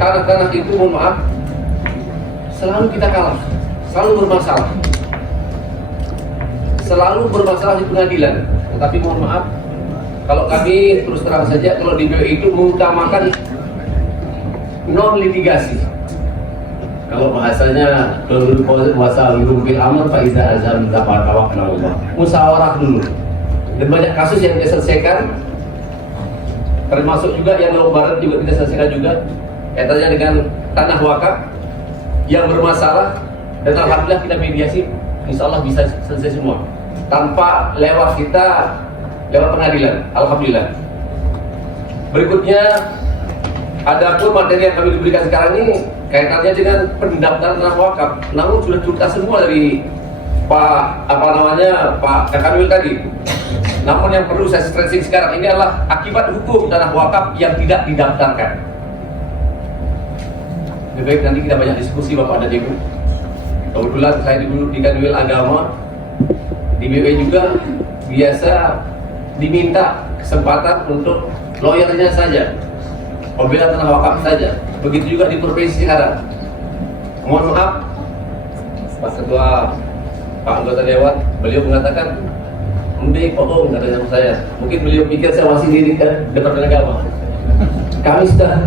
tanah-tanah itu, mohon maaf, selalu kita kalah, selalu bermasalah. Selalu bermasalah di pengadilan. Tetapi mohon maaf, kalau kami terus terang saja, kalau di BWI itu mengutamakan non litigasi. Kalau bahasanya bahasa bil amr fa iza azam tawakkal Allah. Musyawarah dulu. Dan banyak kasus yang kita selesaikan, termasuk juga yang Lombok Barat juga kita selesaikan juga, kaitannya dengan tanah wakaf yang bermasalah, dan alhamdulillah kita mediasi, insya Allah bisa selesai semua tanpa lewat pengadilan. Alhamdulillah. Berikutnya ada pun materi yang kami diberikan sekarang ini kaitannya dengan pendaftaran tanah wakaf, namun sudah tuntas semua dari Pak Kakanwil tadi. Namun yang perlu saya stressing sekarang ini adalah akibat hukum tanah wakaf yang tidak didaftarkan. Lebih baik nanti kita banyak diskusi Bapak dan Ibu. Kebetulan saya di Kanwil Agama, di BW juga biasa diminta kesempatan untuk lawyernya saja, pembela tanah wakaf saja. Begitu juga di provinsi sekarang. Mohon maaf, Pak Ketua, Pak Anggota Dewan, beliau mengatakan mending bohong katanya sama saya. Mungkin beliau pikir saya masih di Departemen Agama. Kami sudah,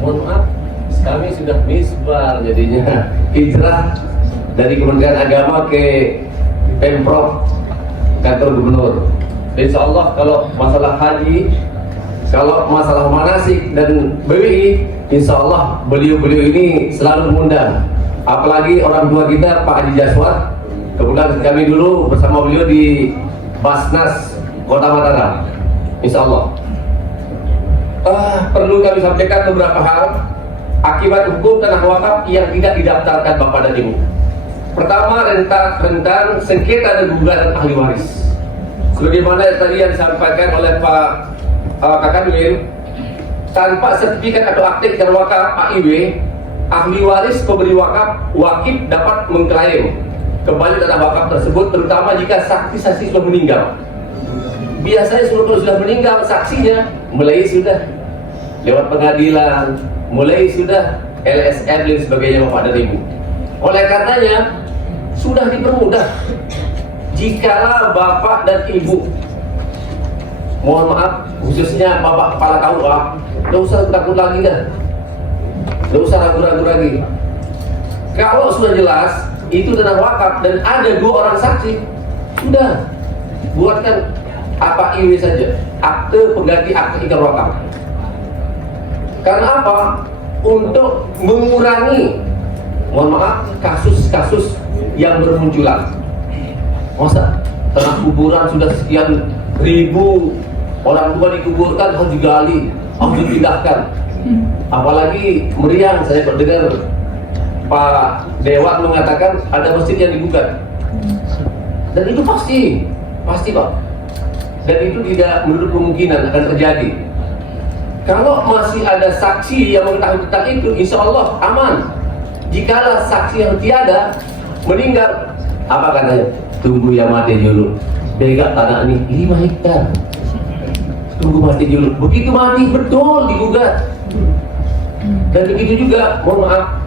mohon maaf, kami sudah misbar jadinya hijrah dari Kementerian Agama ke Pemprov, kantor gubernur. Insya Allah kalau masalah haji, kalau masalah manasik dan BWI, insya Allah beliau-beliau ini selalu mengundang. Apalagi orang tua kita Pak Haji Jaswad, kemudian kami dulu bersama beliau di Basnas Kota Mataram. Insya Allah perlu kami sampaikan beberapa hal akibat hukum tanah wakaf yang tidak didaftarkan Bapak dan Ibu. Pertama, rentan sengketa dan gugatan ahli waris. Sebagaimana tadi yang disampaikan oleh Pak Kakanwil, tanpa sertifikat atau akte tanah wakaf AIW, ahli waris pemberi wakaf dapat mengklaim kembali tanah wakaf tersebut, terutama jika saksi-saksi sudah meninggal. Biasanya sudah meninggal saksinya, mulai sudah lewat pengadilan, mulai sudah LSM dan sebagainya Bapak dan Ibu. Oleh karenanya sudah dipermudah jikalau Bapak dan Ibu, mohon maaf khususnya Bapak Kepala KUA, tidak usah takut lagi dah, tidak usah ragu-ragu lagi. Kalau sudah jelas itu tanah wakaf dan ada 2 orang saksi, sudah buatkan apa ini saja, akte pengganti akte ikrar wakaf. Karena apa? Untuk mengurangi, mohon maaf, kasus-kasus yang bermunculan. Masa tanah kuburan sudah sekian ribu orang tua dikuburkan harus digali, harus dipindahkan. Apalagi meriang, saya dengar Pak Dewan mengatakan ada masjid yang digugat, dan itu pasti Pak, dan itu tidak menurut kemungkinan akan terjadi. Kalau masih ada saksi yang mengetahui tentang itu, insya Allah aman. Jikalau saksi yang tiada meninggal, apa katanya? Tunggu ya mati dulu. Bega tanah ini 5 hektar. Tunggu mati dulu. Begitu mati betul digugat. Dan begitu juga, mohon maaf,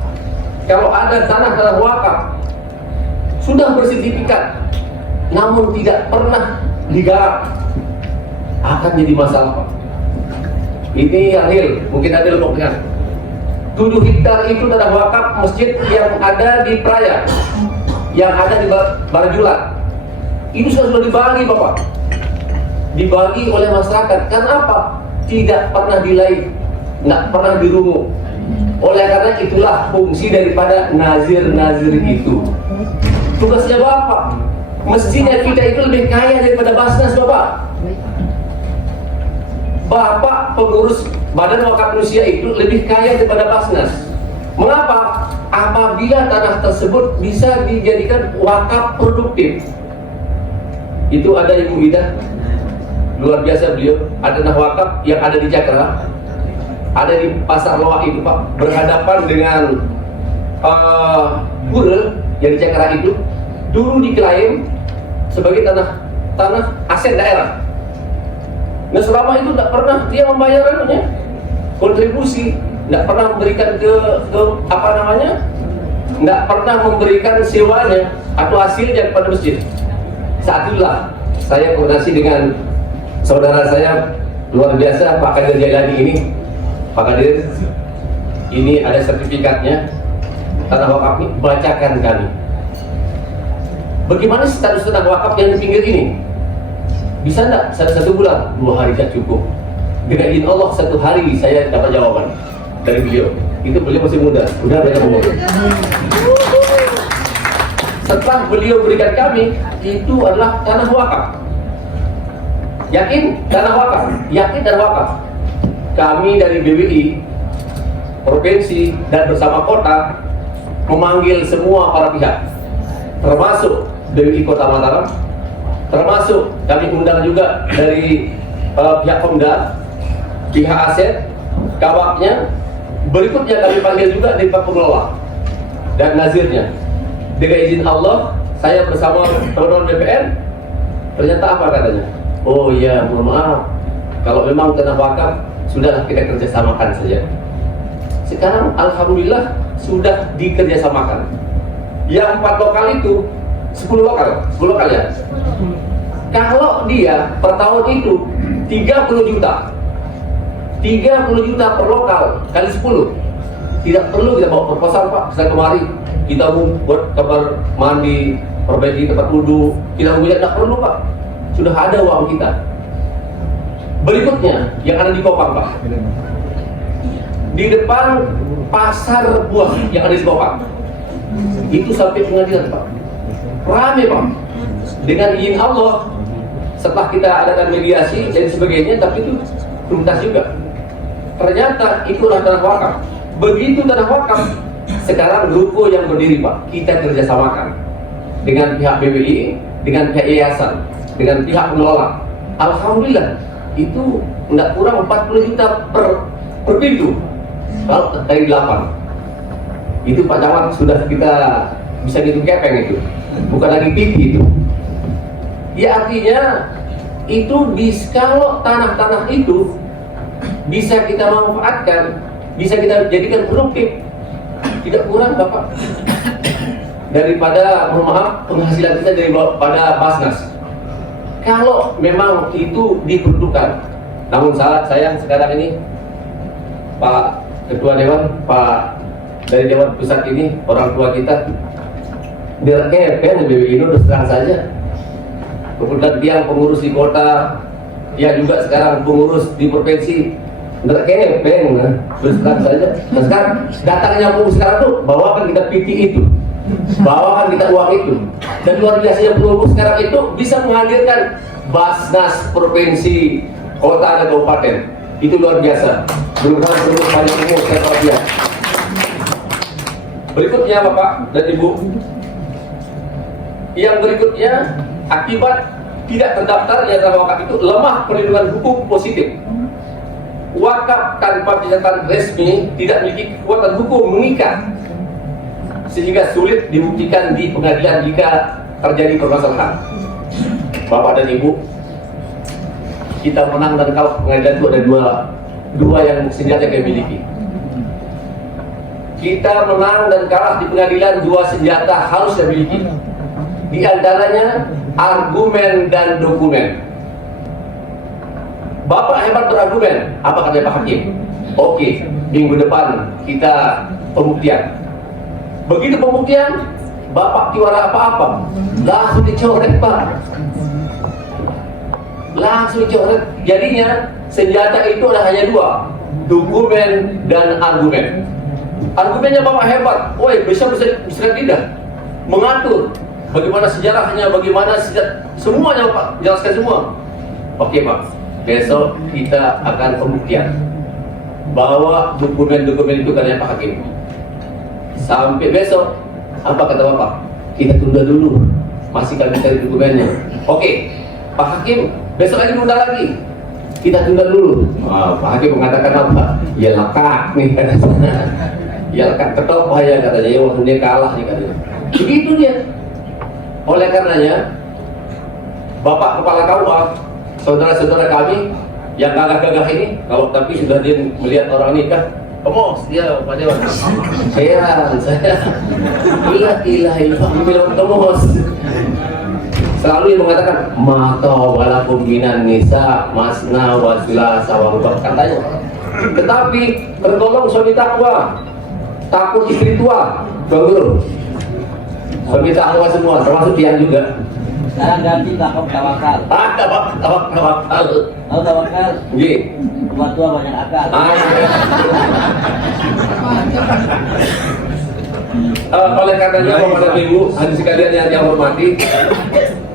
kalau ada tanah wakaf sudah bersertifikat namun tidak pernah digarap, akan jadi masalah Pak. Ini yang real, mungkin ada yang dengar. 7 hektar itu tanah wakaf masjid yang ada di Praia, yang ada di Barajulat. Itu sudah dibagi Bapak, dibagi oleh masyarakat. Karena apa? Tidak pernah dilai, nggak pernah dirungu. Oleh karena itulah fungsi daripada nazir-nazir itu. Tugasnya Bapak, mestinya kita itu lebih kaya daripada Basnas Bapak. Bapak pengurus Badan Wakaf Manusia itu lebih kaya daripada Basnas. Mengapa? Apabila tanah tersebut bisa dijadikan wakaf produktif. Itu ada Ibu Ida, luar biasa beliau, ada tanah wakaf yang ada di Jakarta, ada di Pasar Loak itu Pak, berhadapan dengan pura yang di Jakarta itu, dulu diklaim sebagai tanah aset daerah. Nah selama itu tidak pernah dia membayar kontribusi, tidak pernah memberikan ke apa namanya, tidak pernah memberikan sewanya atau hasilnya kepada masjid. Saat itulah saya koordinasi dengan saudara saya luar biasa Pak Kadir Jailani ini. Pak Kadir, ini ada sertifikatnya tanah wakaf ini, bacakan kami. Bagaimana status tanah wakaf yang di pinggir ini? Bisa enggak? 1 bulan, 2 hari tidak cukup. Dengan izin Allah 1 hari saya dapat jawaban dari beliau. Itu beliau masih muda, udah banyak umur. Setelah beliau berikan kami, itu adalah tanah wakaf. Yakin tanah wakaf? Yakin tanah wakaf. Kami dari BWI provinsi dan bersama kota memanggil semua para pihak, termasuk BWI Kota Mataram, termasuk kami undang juga dari pihak Pemda, pihak aset, kawaknya. Berikutnya kami panggil juga dari Pak Pengelola dan nazirnya. Dengan izin Allah, saya bersama teman-teman BPN, ternyata apa katanya? Oh iya, mohon maaf, kalau memang tanah wakaf, sudahlah kita kerjasamakan saja. Sekarang Alhamdulillah sudah dikerjasamakan. Yang 4 lokal itu 10 lokal ya. Kalau dia per tahun itu 30 juta per lokal kali 10, tidak perlu kita bawa proposal Pak. Saya kemari kita mau buat kamar mandi, perbaiki tempat wudhu, kita mau tidak perlu Pak, sudah ada uang kita. Berikutnya yang ada di Kopang Pak, di depan pasar buah yang ada di Kopang, itu sampai pengadilan Pak, rame Pak. Dengan izin Allah, setelah kita adakan mediasi dan sebagainya, tapi itu tuntas juga. Ternyata itulah tanah wakaf. Begitu tanah wakaf, sekarang ruko yang berdiri Pak, kita kerjasamakan dengan pihak BWI, dengan pihak yayasan, dengan pihak pengelola. Alhamdulillah itu tidak kurang 40 juta per pintu, kalau dari 8. Itu Pak Camat sudah kita bisa ngitung kepeng itu, bukan lagi pipi itu. Ya artinya itu kalau tanah-tanah itu bisa kita manfaatkan, bisa kita jadikan produktif, tidak kurang Bapak daripada, mohon maaf, penghasilan kita daripada Basnas. Kalau memang itu diperlukan. Namun sayang sekarang ini Pak Ketua Dewan, Pak dari Dewan Pusat ini, orang tua kita direkepen BWI itu terus terang saja. Kemudian dia pengurus di kota, dia juga sekarang pengurus di provinsi, direkepen terus terang saja. Nah sekarang datangnya pengurus sekarang tuh bawakan kita PT itu, bawakan kita uang itu, dan luar biasanya pengurus sekarang itu bisa menghadirkan Basnas provinsi, kota dan kabupaten. Itu luar biasa. Mudah-mudahan seluruh banyak umur saya tahu. Berikutnya Bapak dan Ibu, yang berikutnya akibat tidak terdaftarnya dalam wakaf itu lemah perlindungan hukum positif. Wakaf tanpa penyertaan resmi tidak memiliki kekuatan hukum mengikat, sehingga sulit dibuktikan di pengadilan jika terjadi permasalahan. Bapak dan Ibu, kita menang dan kalah pengadilan itu ada dua yang senjata yang kita miliki. Kita menang dan kalah di pengadilan, dua senjata harus kita miliki. Di antaranya argumen dan dokumen. Bapak hebat berargumen, apa kata Pak Hakim? Oke, minggu depan kita pembuktian. Begitu pembuktian, Bapak tiwara apa-apa, langsung dicoret Pak. Langsung dicoret. Jadinya senjata itu ada hanya dua, dokumen dan argumen. Argumennya Bapak hebat, woi bisa tidak mengatur bagaimana sejarahnya, bagaimana semuanya Pak, jelaskan semua. Oke Pak, besok kita akan pembuktian. Bawa dokumen-dokumen itu katanya Pak Hakim. Sampai besok, apa kata Bapak? Kita tunda dulu, masih kami cari dokumennya. Oke, Pak Hakim, besok lagi tunda lagi. Kita tunda dulu. Pak Hakim mengatakan apa? Ya lekak nih katanya. Ya lekak ketop ya katanya. Ya waktu dia kalah nih katanya. Begitu dia. Oleh karenanya, Bapak Kepala KUA, saudara-saudara kami yang gagah-gagah ini, kalau tapi sudah dia melihat orang nikah, Tomos dia Pak Dewan. Heran saya. Ilah bilang Tomos. Selalu yang mengatakan mata walakum minan nisa masna wasila sawabah katanya. Tetapi tertolong suami takwa, takut istri tua, Bang Guru. Suami takwa semua, termasuk Tian juga. Sekarang ganti tawakal. Tawakal. Tahu tawakal? Nggih. Tua banyak akal. Oleh karenanya Bapak dan Ibu, hadirin sekalian yang saya hormati,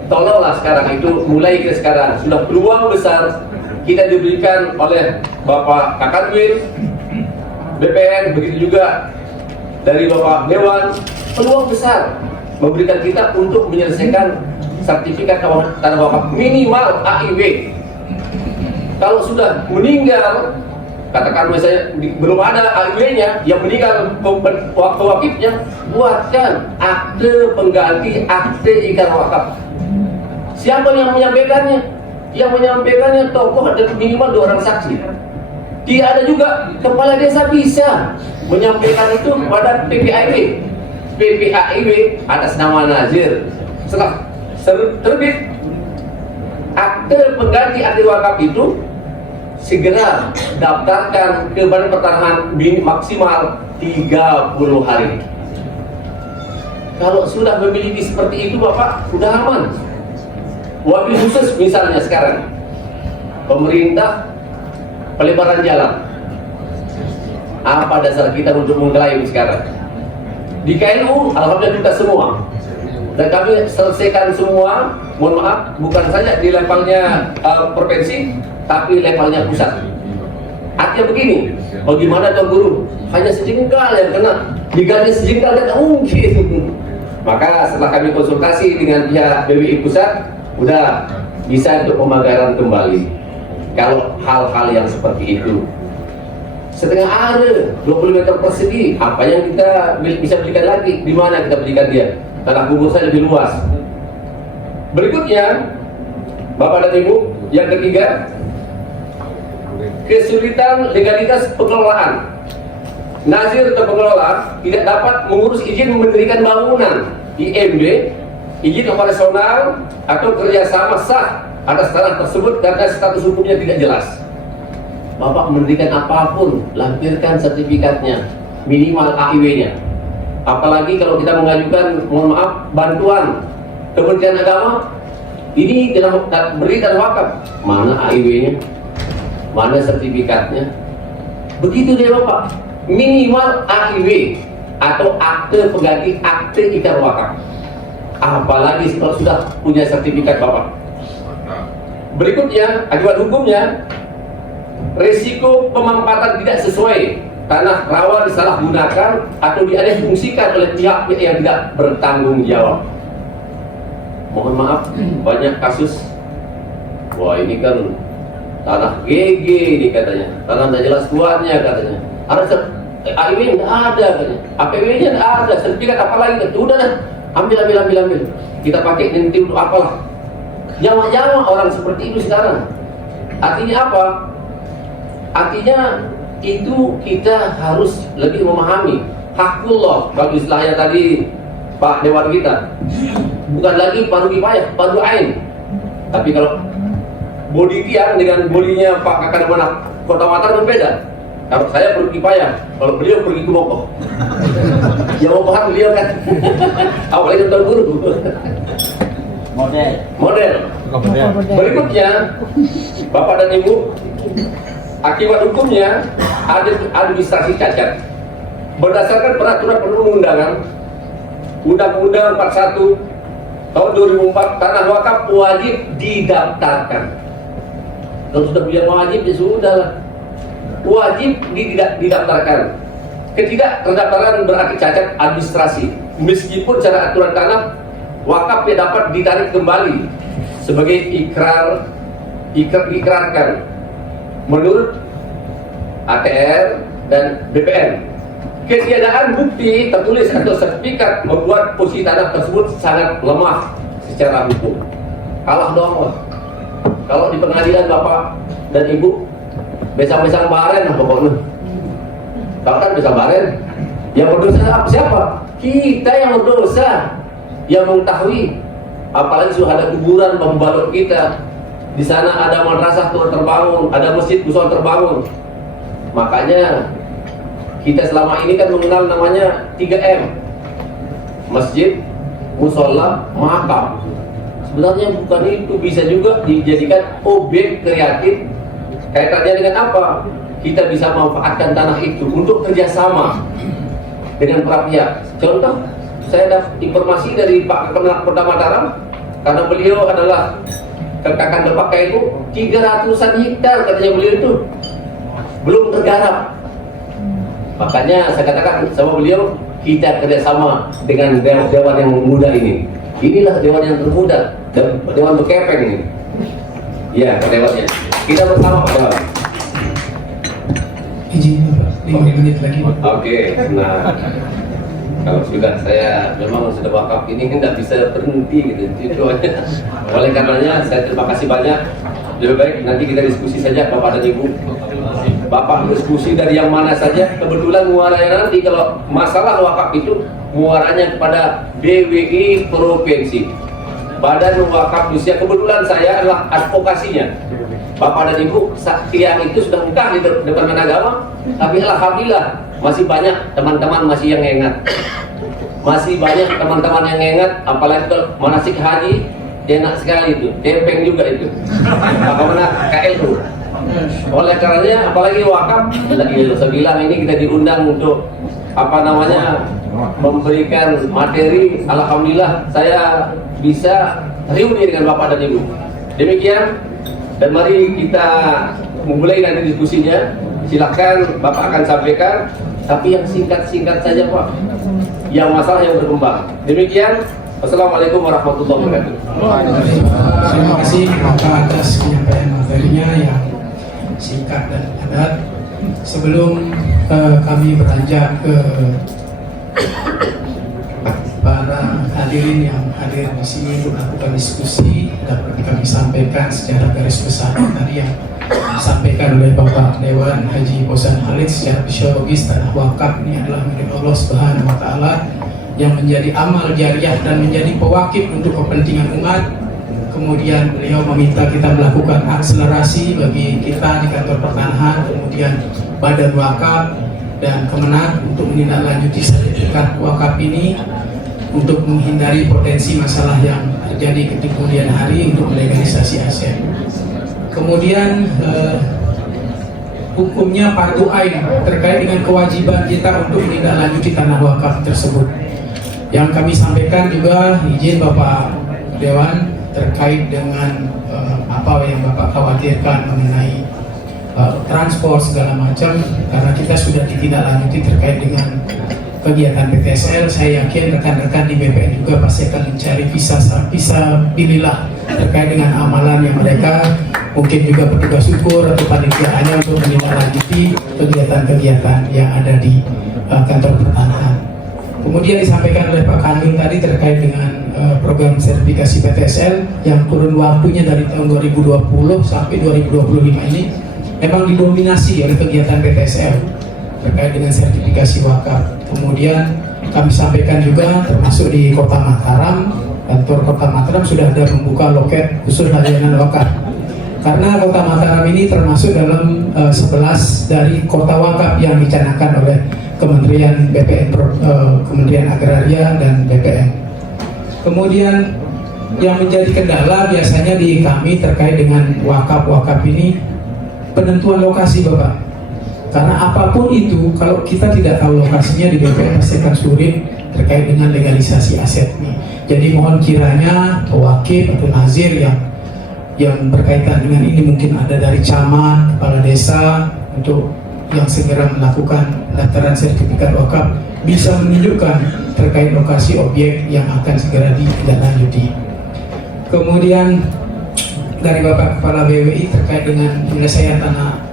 tolonglah sekarang itu, mulai ke sekarang sudah peluang besar kita diberikan oleh Bapak Kakadwil, BPN, begitu juga dari Bapak Dewan, peluang besar memberikan kita untuk menyelesaikan sertifikat tanah wakaf minimal AIW. Kalau sudah meninggal, katakan misalnya belum ada AIW-nya, yang meninggal waktu wakifnya, buatkan akte pengganti akte ikan wakaf. Siapa yang menyampaikannya? Yang menyampaikannya tokoh dan minimal 2 orang saksi. Tidak ada juga kepala desa bisa menyampaikan itu pada PPAIW. PPAIW atas nama Nazir. Setelah terbit akte pengganti akte wakaf itu, segera daftarkan ke Badan Pertanahan maksimal 30 hari. Kalau sudah memiliki seperti itu Bapak, sudah aman. Wabil khusus misalnya sekarang pemerintah pelebaran jalan, apa dasar kita untuk mengklaim sekarang? Di KNU alhamdulillah kita semua, dan kami selesaikan semua. Mohon maaf, bukan saja di levelnya provinsi, tapi levelnya pusat. Artinya begini, bagaimana Tuan Guru? Hanya sejengkal yang kena, diganti sejengkal dan mungkin. Maka setelah kami konsultasi dengan pihak BWI pusat, udah bisa untuk pemagaran kembali. Kalau hal-hal yang seperti itu, setengah are 20 meter persegi. Apa yang kita bisa belikan lagi? Di mana kita belikan dia? Tanah kubur saya lebih luas. Berikutnya, Bapak dan Ibu, yang ketiga, kesulitan legalitas pengelolaan. Nazir atau pengelola tidak dapat mengurus izin mendirikan bangunan IMB, izin operasional atau kerjasama sah atas tanah tersebut karena status hukumnya tidak jelas. Bapak mendirikan apapun, lampirkan sertifikatnya, minimal AIW-nya. Apalagi kalau kita mengajukan, mohon maaf, bantuan Kementerian Agama, ini kita berikan wakaf, mana AIW-nya, mana sertifikatnya. Begitu deh Bapak, minimal AIW atau akte pengganti akte ikrar wakaf. Apalagi kalau sudah punya sertifikat Bapak. Berikutnya, akibat hukumnya, risiko pemampatan tidak sesuai, tanah rawa disalahgunakan atau dialihfungsikan oleh pihak yang tidak bertanggung jawab. Mohon maaf, banyak kasus. Wah, ini kan tanah GG ini katanya, tanah tidak jelas tuannya katanya. Ada AIW tidak ada katanya, APW-nya tidak ada, sertifikat apalagi? Udah dah, ambil. Kita pakai nanti untuk apalah? Nyawa-nyawa orang seperti itu sekarang. Artinya apa? Artinya itu kita harus lebih memahami hakullah, kalau istilahnya tadi Pak Dewan kita, bukan lagi fardu kifayah, fardu ain. Tapi kalau bodi tiang dengan bodinya Pak Kakak Dewan Kota Mataram berbeda. Kalau saya fardu kifayah, kalau beliau pergi ke Mokoh. Ya Mokohan beliau kan. Apalagi tentang guru. Model. Berikutnya, Bapak dan Ibu, akibat hukumnya ada administrasi cacat. Berdasarkan peraturan perundang-undangan Undang-Undang 41 tahun 2004, tanah wakaf wajib didaftarkan. Kalau sudah punya wajib ya sudah lah. Wajib didaftarkan. Ketidakterdaftaran berarti cacat administrasi. Meskipun secara aturan tanah wakaf ya dapat ditarik kembali sebagai ikrarkan menurut ATR dan BPN. Ketiadaan bukti tertulis atau sertifikat membuat posisi tanah tersebut sangat lemah secara hukum. Kalah doang lah. Kalau di pengadilan Bapak dan Ibu besang-besang baren lah pokoknya. Kalau kan besang baren, yang berdosa siapa? Kita yang berdosa, yang mengetahui. Apalagi sudah ada kuburan pembalot kita. Di sana ada madrasah terbangun, ada masjid musola terbangun. Makanya kita selama ini kan mengenal namanya 3M, masjid, musola, makam. Sebenarnya bukan itu, bisa juga dijadikan objek kreatif. Kaitannya dengan apa? Kita bisa memanfaatkan tanah itu untuk kerjasama dengan para pihak. Contoh, saya dapat informasi dari Pak Kepala Mataram, karena beliau adalah kekakan Bapak itu 300-an hektar katanya beliau itu belum tergarap. Makanya saya katakan sama beliau, kita kerjasama dengan dewan yang muda ini. Inilah dewan yang termuda, dan dewan berkepeng ini. Ya, dewannya. Kita bersama Pak Dewan. Izin Pak, 5 menit lagi. Oke, nah kalau sudah saya memang sudah wakaf ini tidak bisa berhenti gitu. Itu aja. Oleh karenanya saya terima kasih banyak. Lebih baik nanti kita diskusi saja Bapak dan Ibu. Bapak diskusi dari yang mana saja. Kebetulan muaranya nanti kalau masalah wakaf itu muaranya kepada BWI Provinsi, Badan Wakaf Indonesia. Kebetulan saya adalah advokasinya. Bapak dan Ibu, tiang itu sudah engkah di Departemen Agama, tapi alhamdulillah masih banyak teman-teman masih yang ingat. Masih banyak teman-teman yang ingat, apalagi kalau manasik haji, enak sekali itu, tempeng juga itu. Bagaimana KLU. Oleh karenanya, apalagi wakaf, lagi saya bilang ini kita diundang untuk memberikan materi. Alhamdulillah saya bisa reuni dengan Bapak dan Ibu. Demikian, dan mari kita memulai nanti diskusinya. Silahkan Bapak akan sampaikan, tapi yang singkat-singkat saja Pak, yang masalah yang berkembang. Demikian, Wassalamualaikum warahmatullahi wabarakatuh. Terima kasih Bapak atas penyampaian materinya yang singkat dan padat. Sebelum kami beranjak ke para hadirin yang hadir di sini untuk melakukan diskusi, dapat kami sampaikan secara garis besar tadi yang disampaikan oleh Bapak Dewan Haji Bosan Khalid. Secara fisiologis, tanah wakaf ini adalah milik Allah Subhanahu wa Ta'ala yang menjadi amal jariah dan menjadi pewakil untuk kepentingan umat. Kemudian beliau meminta kita melakukan akselerasi bagi kita di kantor pertanahan, kemudian badan wakaf dan Kemenag untuk menindaklanjuti sertifikat wakaf ini untuk menghindari potensi masalah yang terjadi di kemudian hari untuk legalisasi aset. Kemudian hukumnya fardu ain terkait dengan kewajiban kita untuk menindaklanjuti tanah wakaf tersebut. Yang kami sampaikan juga izin Bapak Dewan terkait dengan apa yang Bapak khawatirkan mengenai transport segala macam, karena kita sudah ditindaklanjuti terkait dengan kegiatan PTSL. Saya yakin rekan-rekan di BPN juga pasti akan mencari visabilillah terkait dengan amalan yang mereka mungkin juga petugas syukur atau panitiaannya untuk menindaklanjuti kegiatan-kegiatan yang ada di kantor pertanahan. Kemudian disampaikan oleh Pak Kanwil tadi terkait dengan program sertifikasi PTSL yang kurun waktunya dari tahun 2020 sampai 2025 ini memang didominasi oleh kegiatan PTSL terkait dengan sertifikasi wakaf. Kemudian kami sampaikan juga termasuk di Kota Mataram, kantor Kota Mataram sudah ada membuka loket khusus layanan wakaf. Karena Kota Mataram ini termasuk dalam 11 dari kota wakaf yang dicanangkan oleh Kementerian BPN, Kementerian Agraria dan BPN. Kemudian yang menjadi kendala biasanya di kami terkait dengan wakaf-wakaf ini penentuan lokasi, Bapak. Karena apapun itu, kalau kita tidak tahu lokasinya di BPN pasti akan sulit terkait dengan legalisasi aset ini. Jadi mohon kiranya pewakil atau nazir yang berkaitan dengan ini, mungkin ada dari camat, kepala desa, untuk yang segera melakukan pendaftaran sertifikat wakaf bisa menunjukkan terkait lokasi objek yang akan segera ditindaklanjuti. Kemudian dari Bapak Kepala BWI terkait dengan penyelesaian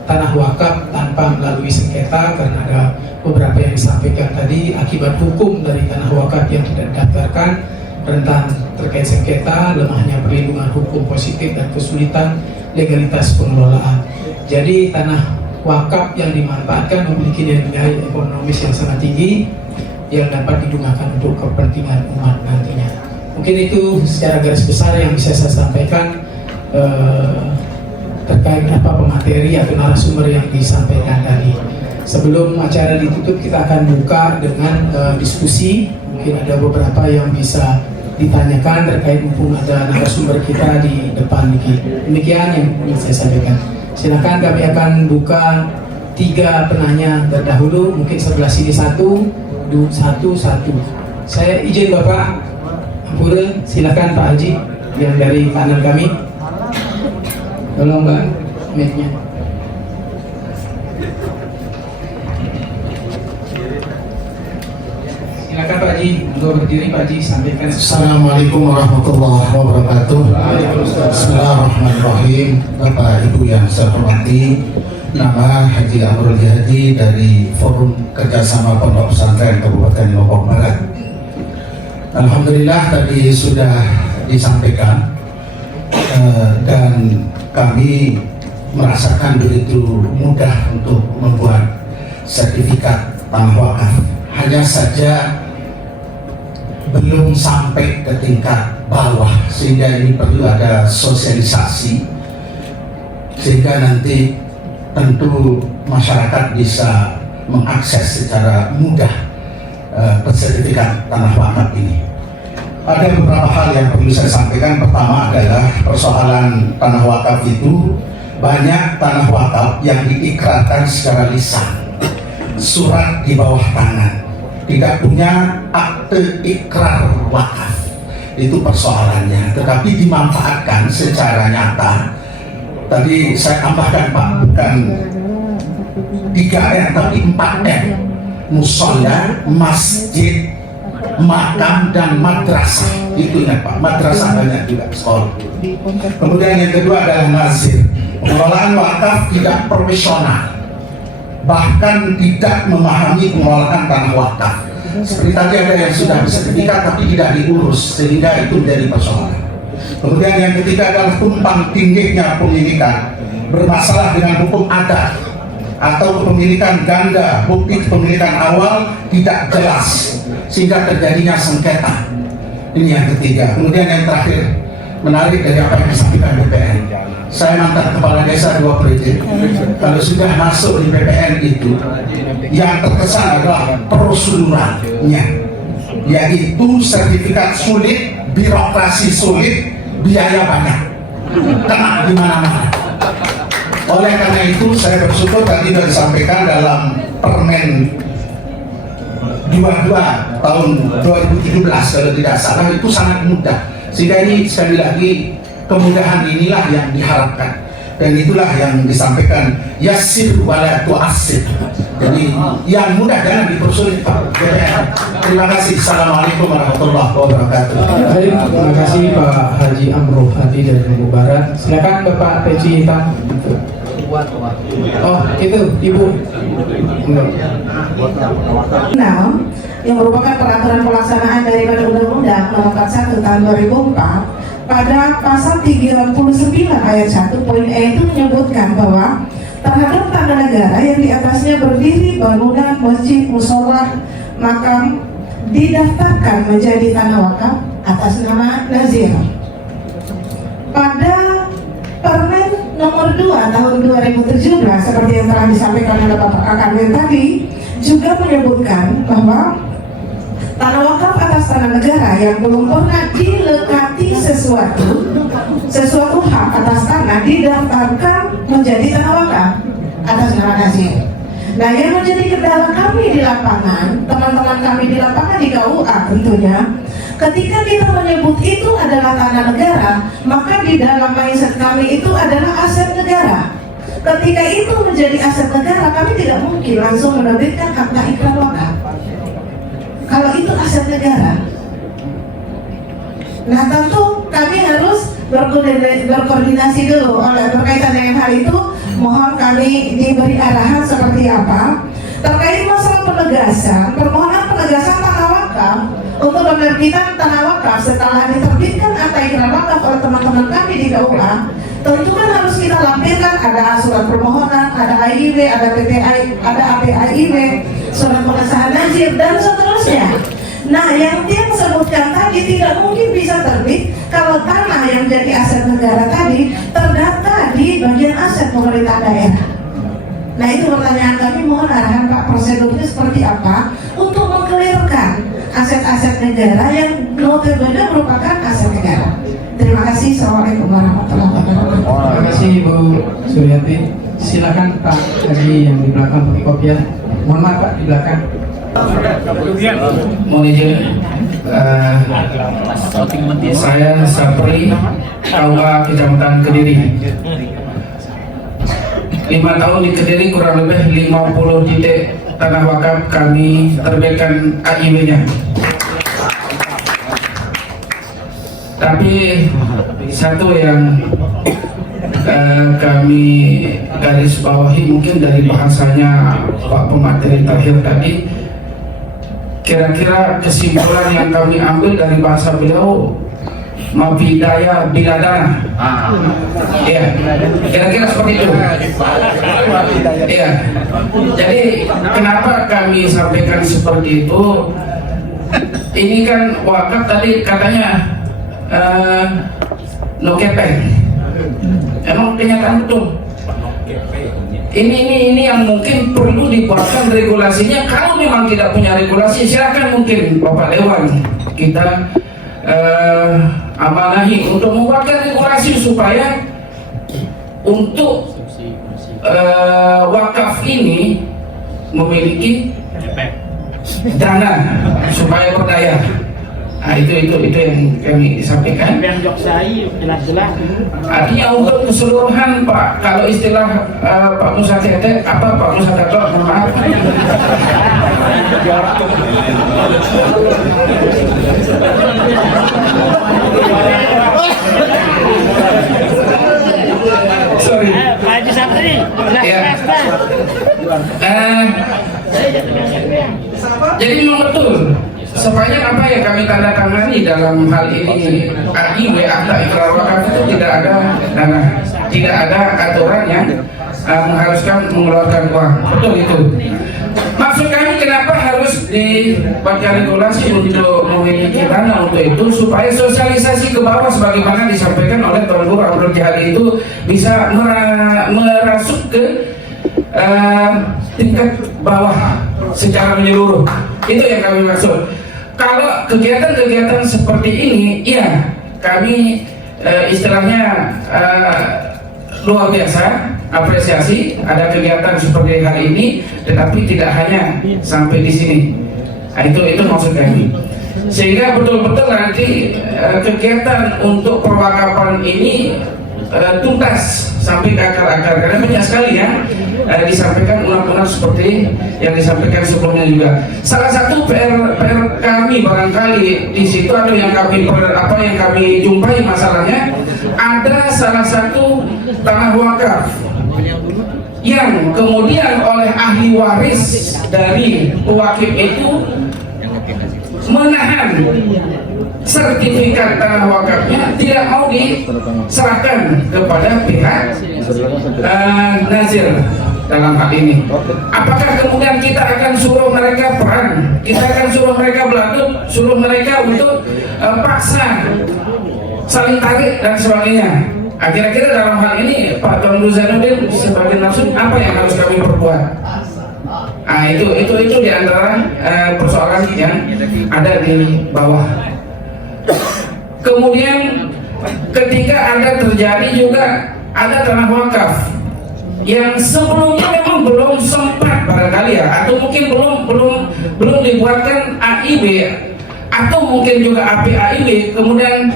tanah wakaf tanpa melalui sengketa, karena ada beberapa yang disampaikan tadi akibat hukum dari tanah wakaf yang tidak didaftarkan, rentan terkait sengketa, lemahnya perlindungan hukum positif dan kesulitan legalitas pengelolaan. Jadi tanah wakaf yang dimanfaatkan memiliki nilai ekonomis yang sangat tinggi yang dapat digunakan untuk kepentingan umat nantinya. Mungkin itu secara garis besar yang bisa saya sampaikan terkait apa pemateri atau narasumber yang disampaikan tadi. Sebelum acara ditutup, kita akan buka dengan diskusi. Mungkin ada beberapa yang bisa ditanyakan terkait mumpung ada narasumber kita di depan. Demikian yang ingin saya sampaikan. Silakan, kami akan buka 3 penanya terdahulu. Mungkin sebelah sini satu. Saya izin Bapak Ampure, silakan Pak Haji yang dari kanan kami. Tolong Mbak, mic-nya. Silakan Pak Haji, untuk berdiri Pak Haji, sampaikan. Assalamualaikum warahmatullahi wabarakatuh. Bismillahirrahmanirrahim. Bapak Ibu yang saya hormati, nama Haji Amrul Jihadi dari Forum Kerjasama Pondok Pesantren Kabupaten Lombok Barat. Alhamdulillah tadi sudah disampaikan dan kami merasakan begitu mudah untuk membuat sertifikat tanah wakaf. Hanya saja belum sampai ke tingkat bawah, sehingga ini perlu ada sosialisasi sehingga nanti tentu masyarakat bisa mengakses secara mudah sertifikat tanah wakaf ini. Ada beberapa hal yang perlu saya sampaikan. Pertama adalah persoalan tanah wakaf itu, banyak tanah wakaf yang diikrarkan secara lisan, surat di bawah tangan, tidak punya akte ikrar wakaf. Itu persoalannya, tetapi dimanfaatkan secara nyata. Tadi saya tambahkan Pak, bukan 3M tapi 4M: musola, masjid, makam, dan madrasah. Itu ingat Pak, madrasah banyak juga sekolah. Kemudian yang kedua adalah nazir. Pengelolaan wakaf tidak profesional. bahkan tidak memahami pengelolaan tanah wakaf. Seperti tadi ada yang sudah bersertifikat tapi tidak diurus, sehingga itu menjadi persoalan. Kemudian yang ketiga adalah tumpang tindihnya pemilikan, bermasalah dengan hukum adat atau kepemilikan ganda, bukti kepemilikan awal tidak jelas sehingga terjadinya sengketa. Ini yang ketiga. Kemudian yang terakhir, menarik dari apa yang disampaikan BPN. Saya mantan kepala desa 2 periode. Kalau sudah masuk di BPN itu, yang terkesan adalah proseduralnya, yaitu sertifikat sulit, birokrasi sulit, biaya banyak, kena di mana-mana. Oleh karena itu saya bersyukur tadi sudah disampaikan dalam Permen 22 tahun 2017 kalau tidak salah, itu sangat mudah. Sehingga ini sekali lagi kemudahan inilah yang diharapkan, dan itulah yang disampaikan yassir wala tu'assir. Jadi yang mudah jangan dipersulit Pak. Terima kasih. Assalamualaikum warahmatullahi wabarakatuh. Baik, terima kasih Pak Haji Amroh Hadi dari Lombok Barat. Silakan Bapak Peci Hitam. Oh itu Ibu. Yang merupakan peraturan pelaksanaan daripada Undang-Undang Nomor 41 Tahun 2004, pada pasal 39 ayat 1 poin E itu menyebutkan bahwa terhadap tanah negara yang di atasnya berdiri bangunan, masjid, musola, makam didaftarkan menjadi tanah wakaf atas nama nazir. Pada Permen Nomor 2 Tahun 2017 seperti yang telah disampaikan oleh Bapak Kakamil tadi juga menyebutkan bahwa tanah wakaf atas tanah negara yang belum pernah dilekati sesuatu hak atas tanah didaftarkan menjadi tanah wakaf atas nama nazir. Nah, yang menjadi kendala kami di lapangan, teman-teman kami di lapangan di KUA tentunya, ketika kita menyebut itu adalah tanah negara, maka di dalam mindset kami itu adalah aset negara. Ketika itu menjadi aset negara, kami tidak mungkin langsung menerbitkan akta ikrar wakaf kalau itu aset negara. Nah, tentu kami harus berkoordinasi dulu berkaitan dengan hal itu. Mohon kami diberi arahan seperti apa terkait masalah penegasan, permohonan penegasan tanah wakaf untuk penerbitan tanah wakaf setelah diterbitkan akta ikrar wakaf oleh teman-teman kami di KUA. Tentu kan harus kita lampirkan, ada surat permohonan, ada AIW, ada PPI, ada APAIW, surat pengesahan nazir dan seterusnya. Nah, yang dia sebutkan tadi tidak mungkin bisa terbit kalau tanah yang jadi aset negara tadi terdata di bagian aset pemerintah daerah. Nah, itu pertanyaan kami, mohon arahan Pak, prosedurnya seperti apa untuk mengkelirkan aset-aset negara yang notabene merupakan aset negara. Terima kasih. Assalamualaikum warahmatullahi wabarakatuh. Terima kasih Bu Suryati. Silakan Pak Haji yang di belakang pakai kopiah. Mohon maaf Pak, di belakang. Mohon izin, saya Sapri, KUA Kecamatan Kediri. 5 tahun di Kediri, kurang lebih 50 titik tanah wakaf kami terbitkan AIW-nya. Tapi satu yang kami garis bawahi mungkin dari bahasanya Pak Pemateri Tahir tadi, kira-kira kesimpulan yang kami ambil dari bahasa beliau, mabidaya biladana. Iya, kira-kira seperti itu. Iya. Jadi kenapa kami sampaikan seperti itu? Ini kan wakaf tadi katanya no kepeng. Emang kenyataan betul. Ini yang mungkin perlu dibuatkan regulasinya. Kalau memang tidak punya regulasi, silakan mungkin Bapak Dewan kita amanahi untuk membuatkan regulasi supaya untuk wakaf ini memiliki dana supaya berdaya. Nah, itu yang kami sampaikan. Artinya untuk keseluruhan Pak, kalau istilah Pak Musa Tete, apa Pak Musa Tete? Maaf. Sorry. Ya. Jadi memang betul. Sepanjang apa yang kami tanda tangani dalam hal ini AIW akta ikrar wakaf itu tidak ada aturan yang mengharuskan mengeluarkan uang. Betul itu. Maksud kami kenapa harus dibaca regulasi untuk memiliki dana untuk itu, supaya sosialisasi ke bawah sebagaimana disampaikan oleh Tuan Guru Abdul Jahali itu bisa merasuk ke tingkat bawah secara menyeluruh. Itu yang kami maksud. Kalau kegiatan-kegiatan seperti ini, ya kami istilahnya luar biasa apresiasi ada kegiatan seperti hal ini, tetapi tidak hanya sampai di sini. Nah, itu maksud kami. Sehingga betul-betul nanti kegiatan untuk perwakapan ini tuntas sampai ke akar-akar, karena banyak sekali ya disampaikan ulang-ulang seperti yang disampaikan sebelumnya juga. Salah satu PR kami barangkali di situ ada yang kami jumpai masalahnya, ada salah satu tanah wakaf yang kemudian oleh ahli waris dari pewakif itu menahan sertifikat tanah wakafnya, tidak mau diserahkan kepada pihak nazir dalam hal ini. Apakah kemudian kita akan suruh mereka perang, kita akan suruh mereka beladuk, suruh mereka untuk paksa saling tarik dan sebagainya? Kira-kira dalam hal ini Pak Tuan Guru Zainuddin sebagai narsum, apa yang harus kami perbuat? Nah, itu di antara persoalan yang ada di bawah. Kemudian ketika ada terjadi juga ada tanah wakaf yang sebelumnya memang belum sempat barangkali ya, atau mungkin belum dibuatkan AIB, atau mungkin juga APAIB, kemudian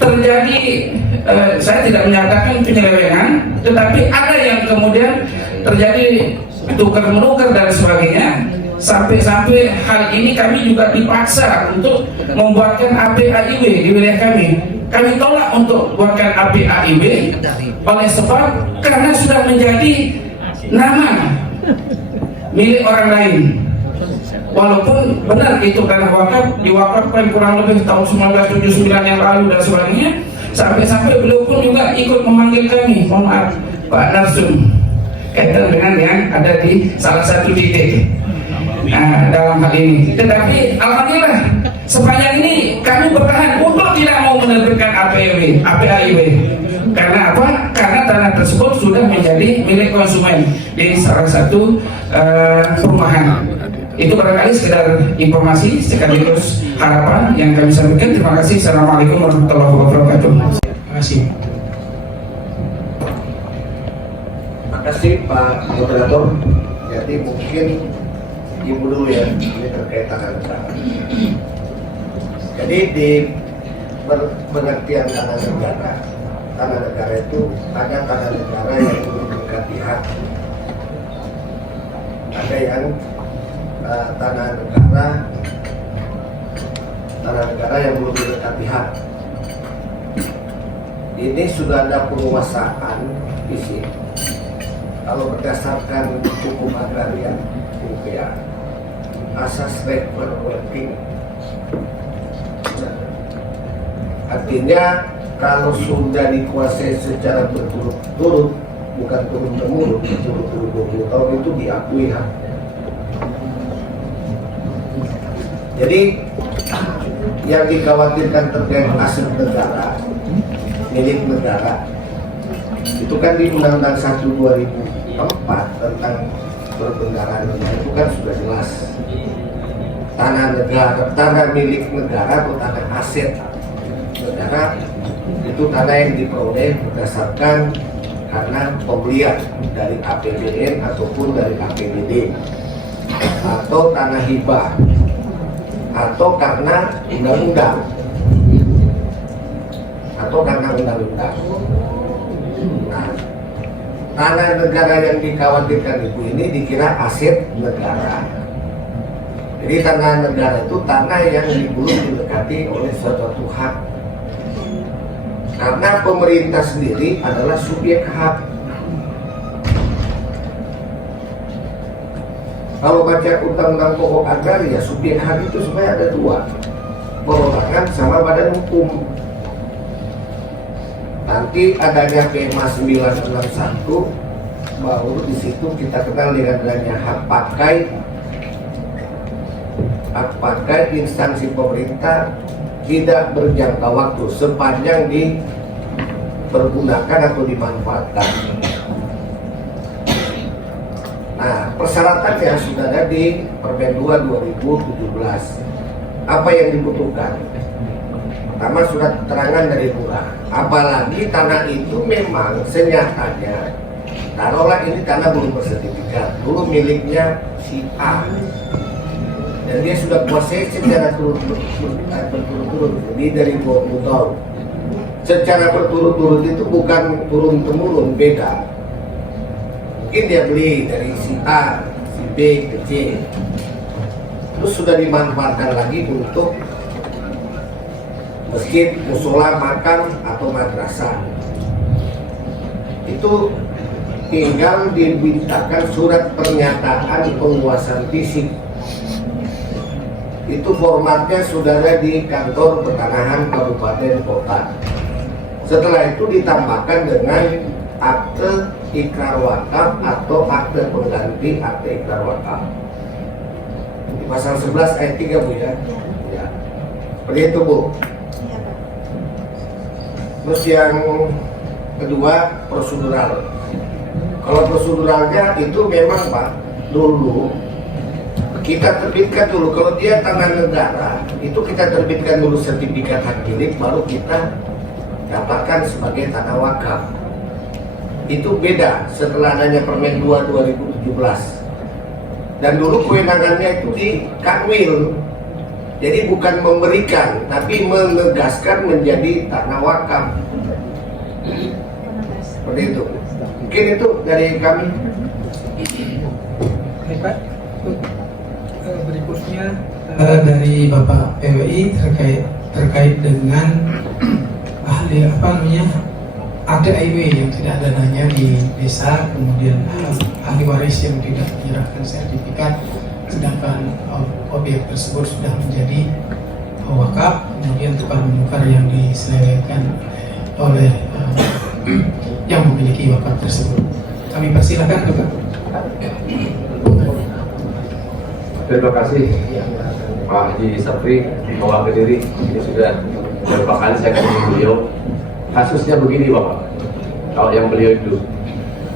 terjadi saya tidak menyatakan penyelewengan, tetapi ada yang kemudian terjadi tukar-menukar dan sebagainya, sampai hal ini kami juga dipaksa untuk membuatkan APAIB di wilayah kami. Kami tolak untuk buatkan APAIB oleh sebab karena sudah menjadi nama milik orang lain. Walaupun benar itu tanah wakaf diwakafkan kurang lebih tahun 1979 yang lalu dan sebagainya, sampai beliau pun juga ikut memanggil kami, mohon maaf Pak Narsum, kaitan dengan yang ada di salah satu titik dalam hal ini. Tetapi alhamdulillah sepanjang ini kami bertahan untuk tidak mau menerbitkan APAIB. Karena apa? Karena tanah tersebut sudah menjadi milik konsumen di salah satu perumahan. Itu barangkali sekedar informasi sekaligus harapan yang kami sampaikan. Terima kasih. Assalamualaikum warahmatullahi wabarakatuh. Terima kasih. Terima kasih Pak Moderator. Jadi mungkin ibu dulu ya, ini terkait tanah negara. Jadi di pengertian tanah negara itu ada tanah negara yang belum mendekati hak, ada yang tanah negara yang belum mendekati hak. Ini sudah ada penguasaan fisik. Kalau berdasarkan hukum agraria, UPA, asas reverting. Artinya kalau sudah dikuasai secara berturut-turut, bukan turun-temurun, berturut-turut 20 tahun, itu diakui hak. Jadi yang dikhawatirkan terkait aset negara, milik negara, itu kan di Undang-Undang 1 2004 tentang perbendaharaan negara itu kan sudah jelas. Tanah milik negara atau tanah aset negara itu tanah yang diperoleh berdasarkan karena pembelian dari APBN ataupun dari APBD, atau tanah hibah, atau karena undang-undang, Nah, tanah negara yang dikhawatirkan ini dikira aset negara. Jadi tanah negara itu tanah yang belum didekati oleh suatu hak. Karena pemerintah sendiri adalah subjek hak. Kalau baca undang-undang pokok agraria, subjek hak itu supaya ada dua, perorangan sama badan hukum. Nanti adanya PMA 961, baru di situ kita kenal dengan adanya hak pakai. Hak pakai instansi pemerintah tidak berjangka waktu sepanjang dipergunakan atau dimanfaatkan. Nah, persyaratannya sudah ada di Permen 2 2017. Apa yang dibutuhkan? Pertama, surat keterangan dari lurah. Apalagi tanah itu memang senyatanya, taruhlah ini tanah belum bersertifikat, dulu miliknya si A, dan dia sudah kuasai secara berturut-turut, jadi dari 20 tahun. Secara berturut-turut itu bukan turun-temurun, beda. Mungkin dia beli dari si A, si B, ke C, terus sudah dimanfaatkan lagi untuk masjid, musola, makam, atau madrasah. Itu tinggal dimintakan surat pernyataan penguasaan fisik. Itu formatnya sudah ada di kantor pertanahan kabupaten kota. Setelah itu ditambahkan dengan akte ikrar wakaf atau akte pengganti akte ikrar wakaf. Di pasal 11 ayat 3 Bu ya. Ya. Seperti itu Bu. Terus yang kedua prosedural. Kalau proseduralnya itu memang Pak, dulu kita terbitkan dulu, kalau dia tanah negara itu kita terbitkan dulu sertifikat hak milik, baru kita dapatkan sebagai tanah wakaf. Itu beda setelah adanya Permen 2 2017. Dan dulu kewenangannya itu di Kanwil. Jadi bukan memberikan, tapi menegaskan menjadi tanah wakaf. Seperti itu. Mungkin itu dari kami. Baik Pak, berikutnya dari Bapak PWI terkait dengan ahli ada IW yang tidak ada dananya di desa, kemudian ahli waris yang tidak menyerahkan sertifikat, sedangkan objek tersebut sudah menjadi wakaf, kemudian tukar menukar yang diselewengkan oleh yang memiliki wakaf tersebut. Kami persilakan Bapak. Terima kasih Pak Haji Sapri bahwa Kediri. Ini sudah beberapa kali saya ketemu beliau. Kasusnya begini Bapak, kalau yang beliau itu,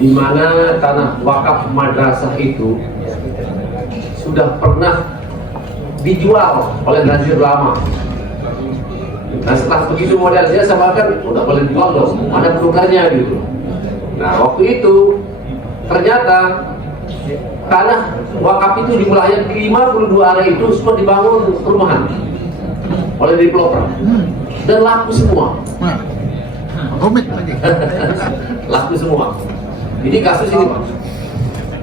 di mana tanah wakaf madrasah itu sudah pernah dijual oleh Nazir lama. Nah setelah begitu model dia sama kan udah boleh dijual dong, mana penukarnya gitu. Nah waktu itu ternyata tanah wakaf itu di wilayah 52 area itu semua dibangun perumahan oleh developer dan laku semua. Laku semua. Ini kasus ini Pak.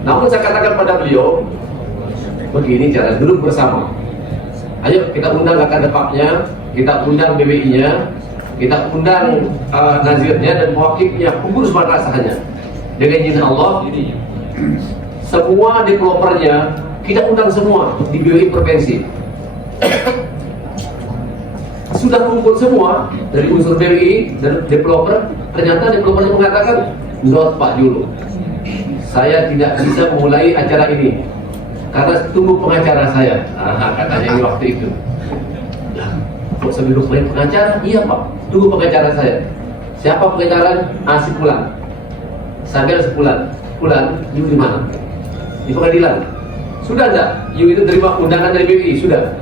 Namun saya katakan pada beliau, begini cara duduk bersama. Ayo kita undang kakak depaknya, kita undang BBI-nya, kita undang nazirnya dan mewakilnya, pengurus madrasahnya. Dengan izin Allah, semua developernya kita undang semua di BBI provinsi. Sudah kumpul semua dari unsur BWI dan developer. Ternyata developernya mengatakan, "Not Pak Julu, saya tidak bisa memulai acara ini karena tunggu pengacara saya." Katanya di waktu itu. Kok sebelum mulai pengacara? Iya Pak, tunggu pengacara saya. Siapa pengacara? Si Fulan. Sambil sebulan. Fulan, you di mana? Di pengadilan. Sudah enggak? You itu terima undangan dari BWI? Sudah.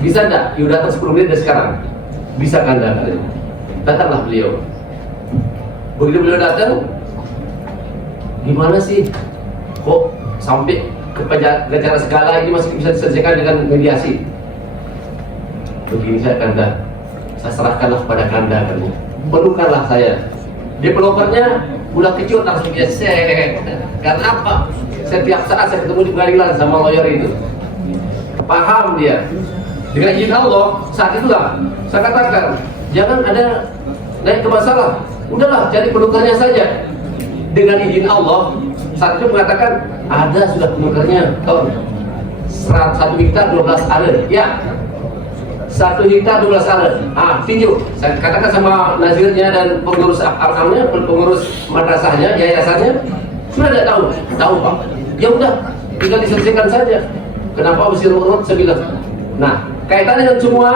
Bisa enggak? You datang 10 menit dari sekarang. Bisa kan Anda? Datanglah beliau. Begitu beliau datang, gimana sih? Kok sampai ke acara segala ini masih bisa diselesaikan dengan mediasi? Begini saya Kanda, saya serahkanlah kepada Kanda kamu. Penuhkanlah saya. Developernya udah kecil langsung dia set. Karena apa? Setiap saat saya ketemu di pengadilan sama lawyer itu. Paham dia. Dengan izin Allah, saat itulah saya katakan, jangan ada naik ke masalah. Udahlah, cari penukarnya saja. Dengan izin Allah, saat itu mengatakan ada sudah penukarnya tahun 1 hektar 12 are. Ya, 1 hektar 12 are. Tinjau. Saya katakan sama nazirnya dan pengurus amnya, pengurus madrasahnya, yayasannya, sudah tidak tahu. Tahu Pak. Ya udah, tinggal diselesaikan saja. Kenapa mesti urut? Saya bilang. Nah, kaitannya dengan semua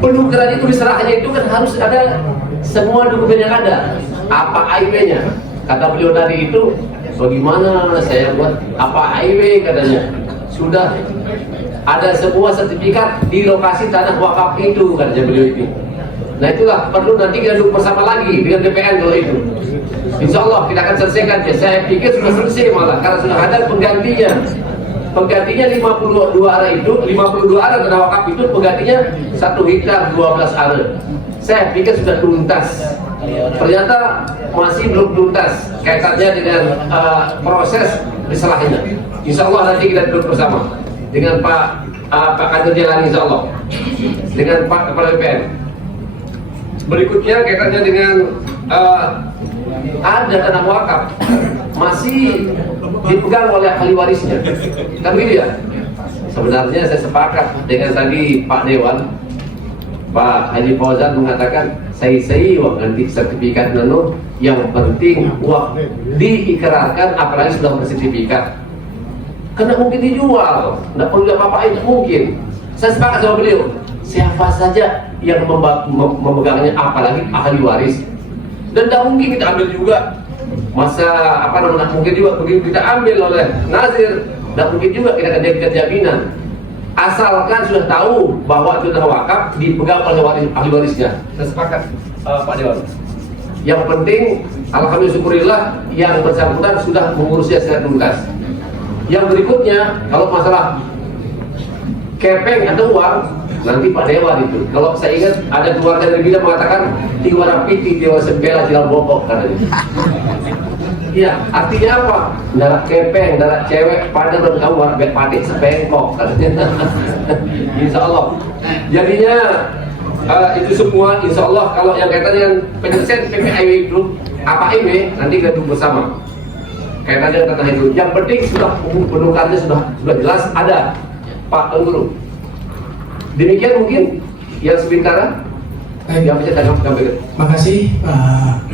penukaran itu diserahnya itu kan harus ada semua dokumen yang ada. Apa AIW-nya? Kata beliau tadi itu, bagaimana saya buat apa AIW katanya? Sudah ada semua sertifikat di lokasi tanah wakaf itu, katanya beliau itu. Nah itulah perlu nanti kita duduk bersama lagi dengan BPN kalau itu. Insya Allah kita akan selesaikan. Saya pikir sudah selesai malah karena sudah ada penggantinya. Penggantinya 52 are itu, 52 are tanah wakaf itu penggantinya 1 hektar 12 are. Saya pikir sudah tuntas. Ternyata masih belum tuntas kaitannya dengan proses diselahnya. Insya Allah nanti kita duduk bersama dengan Pak Kadir Jalani, insya Allah, dengan Pak Kepala BPN. Berikutnya kaitannya dengan ada tanah wakaf masih dipegang oleh ahli warisnya, kan begitu ya? Sebenarnya saya sepakat dengan tadi Pak Dewan, Pak Haji Fauzan mengatakan saya ganti sertifikat nano, yang penting wah diikrarkan, apalagi sudah bersertifikat. Karena mungkin dijual, tidak perlu apa-apain, mungkin. Saya sepakat sama beliau. Siapa saja yang memegangnya, apalagi ahli waris. Dan tidak mungkin kita ambil juga. Masa apa namanya, mungkin juga begitu kita ambil oleh nazir, tidak mungkin juga kita jadikan jaminan. Asalkan sudah tahu bahwa itu tanah wakaf dipegang oleh ahli warisnya. Saya sepakat Pak Dewan. Yang penting, alhamdulillah syukurillah yang bersangkutan sudah mengurusnya secara tuntas. Yang berikutnya, kalau masalah kepeng atau uang, nanti Pak Dewan itu. Kalau saya ingat ada keluarga dari Bina mengatakan tiwara piti, tiwara sempela, jalan bokok katanya. Iya, artinya apa? Darat kepeng, darat cewek, pada berkawar, padik sepengkok katanya. Insya Allah. Jadinya itu semua, insya Allah kalau yang kaitannya dengan penyelesaian PPIW itu apa ini nanti kita duduk bersama. Kaitannya tentang itu. Yang penting sudah penukarannya sudah jelas ada, Pak Guru. Demikian mungkin yang sementara. Yang bisa tanggapan. Makasih Pak.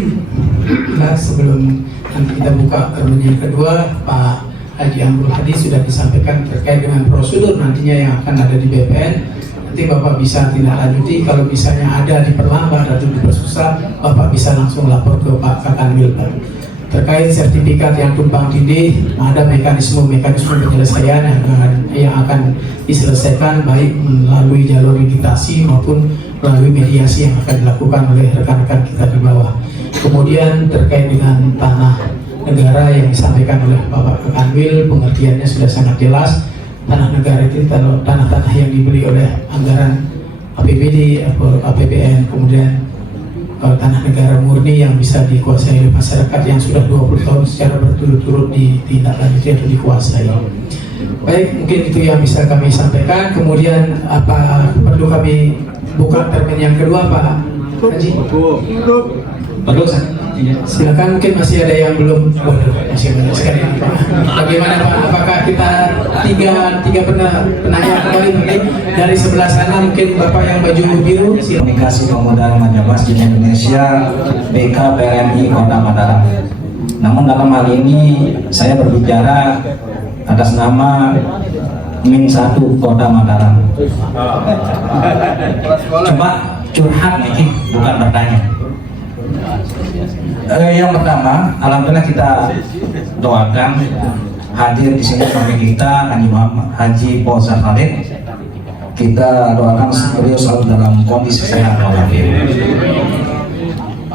Nah, sebelum nanti kita buka termin yang kedua, Pak Haji Amrul Hadi sudah disampaikan terkait dengan prosedur nantinya yang akan ada di BPN. Nanti Bapak bisa tindak lanjuti, kalau misalnya ada diperlambat atau dipersusah, Bapak bisa langsung lapor ke Pak Kakanwil Pak. Terkait sertifikat yang tumpang tindih, ada mekanisme penyelesaian yang akan diselesaikan baik melalui jalur digitasi maupun melalui mediasi yang akan dilakukan oleh rekan-rekan kita di bawah. Kemudian terkait dengan tanah negara yang disampaikan oleh Bapak Kanwil, pengertiannya sudah sangat jelas. Tanah negara itu tanah-tanah yang dibeli oleh anggaran APBD atau APBN, kemudian tanah negara murni yang bisa dikuasai oleh masyarakat yang sudah 20 tahun secara berturut-turut ditindaklanjuti atau dikuasai. Baik, mungkin itu yang bisa kami sampaikan. Kemudian apa perlu kami buka termin yang kedua, Pak Haji? Perlu, silakan. Mungkin masih ada yang belum. Masih banyak sekali, Pak. Bagaimana Pak? Apakah kita tiga penanya kembali mungkin dari sebelah sana, mungkin Bapak yang baju biru. Komunikasi Pemuda Remaja Masjid Indonesia BK PRMI Kota Mataram. Namun dalam hal ini saya berbicara atas nama Min 1 Kota Mataram. Coba curhat nih, bukan bertanya. Yang pertama, alhamdulillah kita doakan hadir di sini kami kita Haji Fauzan Khalid. Kita doakan beliau selalu dalam kondisi sehat walafiat.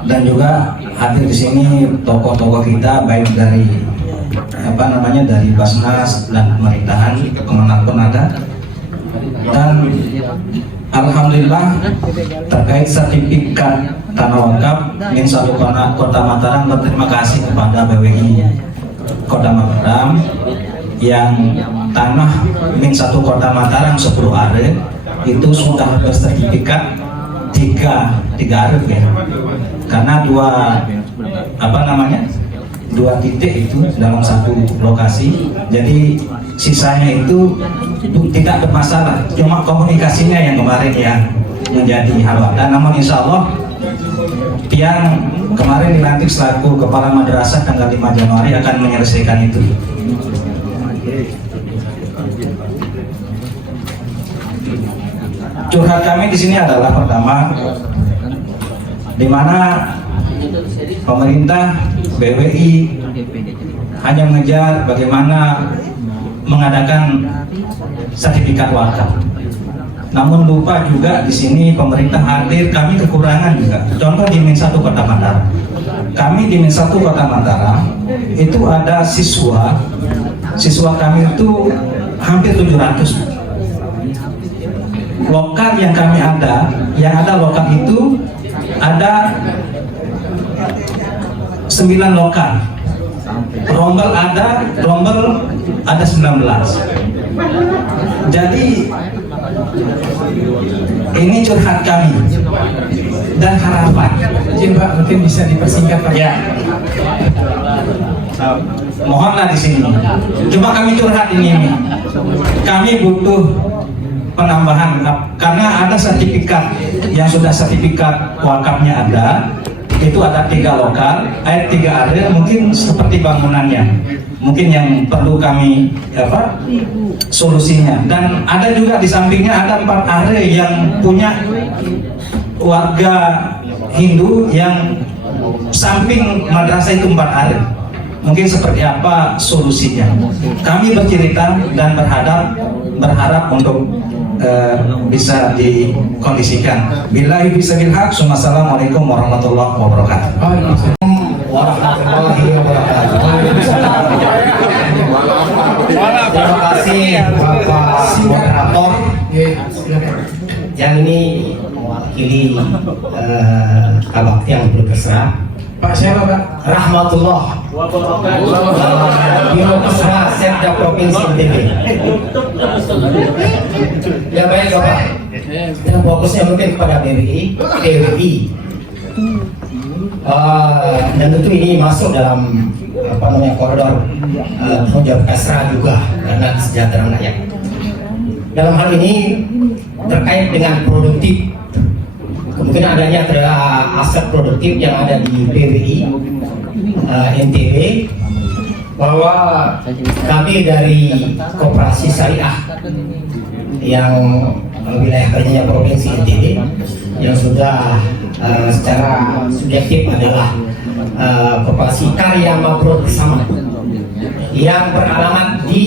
Dan juga hadir di sini tokoh-tokoh kita baik dari dari Basnas dan pemerintahan kemenangan ada. Dan alhamdulillah terkait sertifikat tanah wakaf Min 1 Kota Mataram, berterima kasih kepada BWI Kota Mataram yang tanah Min 1 Kota Mataram 10 are itu sudah bersertifikat 3 are ya. Karena 2 titik itu dalam satu lokasi. Jadi sisanya itu tidak bermasalah, cuma komunikasinya yang kemarin yang menjadi hambatan. Namun insya Allah yang kemarin dilantik selaku kepala madrasah tanggal 5 Januari akan menyelesaikan itu. Curhat kami di sini adalah pertama, di mana pemerintah BWI hanya mengejar bagaimana mengadakan sertifikat wakaf. Namun lupa juga di sini pemerintah hadir, kami kekurangan juga. Contoh di Min 1 Kota Mataram. Kami di Min 1 Kota Mataram itu ada siswa kami itu hampir 700. Lokal yang kami ada, lokal itu ada 9 lokal. Rombel ada 19. Jadi ini curhat kami dan harapan. Pak, mungkin bisa dipersingkat Pak. Ya. Mohonlah di sini. Cuma kami curhat ini. Kami butuh penambahan karena ada sertifikat yang sudah sertifikat wakafnya ada. Itu ada 3 lokal, 3 area, mungkin seperti bangunannya, mungkin yang perlu kami solusinya. Dan ada juga di sampingnya ada 4 area yang punya warga Hindu yang samping madrasah itu 4 area. Mungkin seperti apa solusinya? Kami bercerita dan berharap untuk bisa dikondisikan. Billahi fisabilil haq. Assalamualaikum warahmatullahi wabarakatuh. Warahmatullahi wabarakatuh. Terima kasih Bapak moderator yang ini mewakili kabakti yang berkesan. Pak siapa Pak? Rahmatullah. Biro Kesra Sekda Provinsi NTB. Ya baik Bapak. Yang fokusnya mungkin kepada BWI. Dan tentu ini masuk dalam koridor tanggung jawab Kesra juga karena kesejahteraan rakyat. Dalam hal ini terkait dengan produktif, kemungkinan adanya aset produktif yang ada di BWI NTB, bahwa kami dari Koperasi Syariah yang wilayah kerjanya Provinsi NTB yang sudah secara subjektif adalah Koperasi Karya Makro Bersama yang beralamat di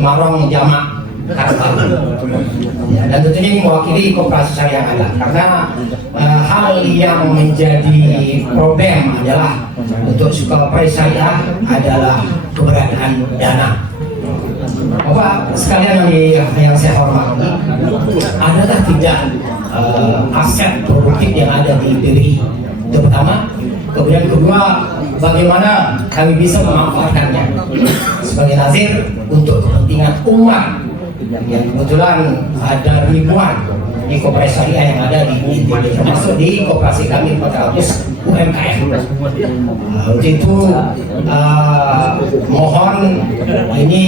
Marong Jamak dan tentunya ini mewakili Koperasi Syariah ada, karena hal yang menjadi problem adalah untuk Koperasi Syariah adalah keberadaan dana. Bapak sekalian yang saya hormati, adakah tidak aset produktif yang ada di BWI? Itu pertama. Kemudian kedua, bagaimana kami bisa memanfaatkannya sebagai nazir untuk kepentingan umat yang kebetulan ada ribuan di Koperasi Syariah yang ada di NTB, termasuk di koperasi kami 400 UMKM. Untuk itu mohon ini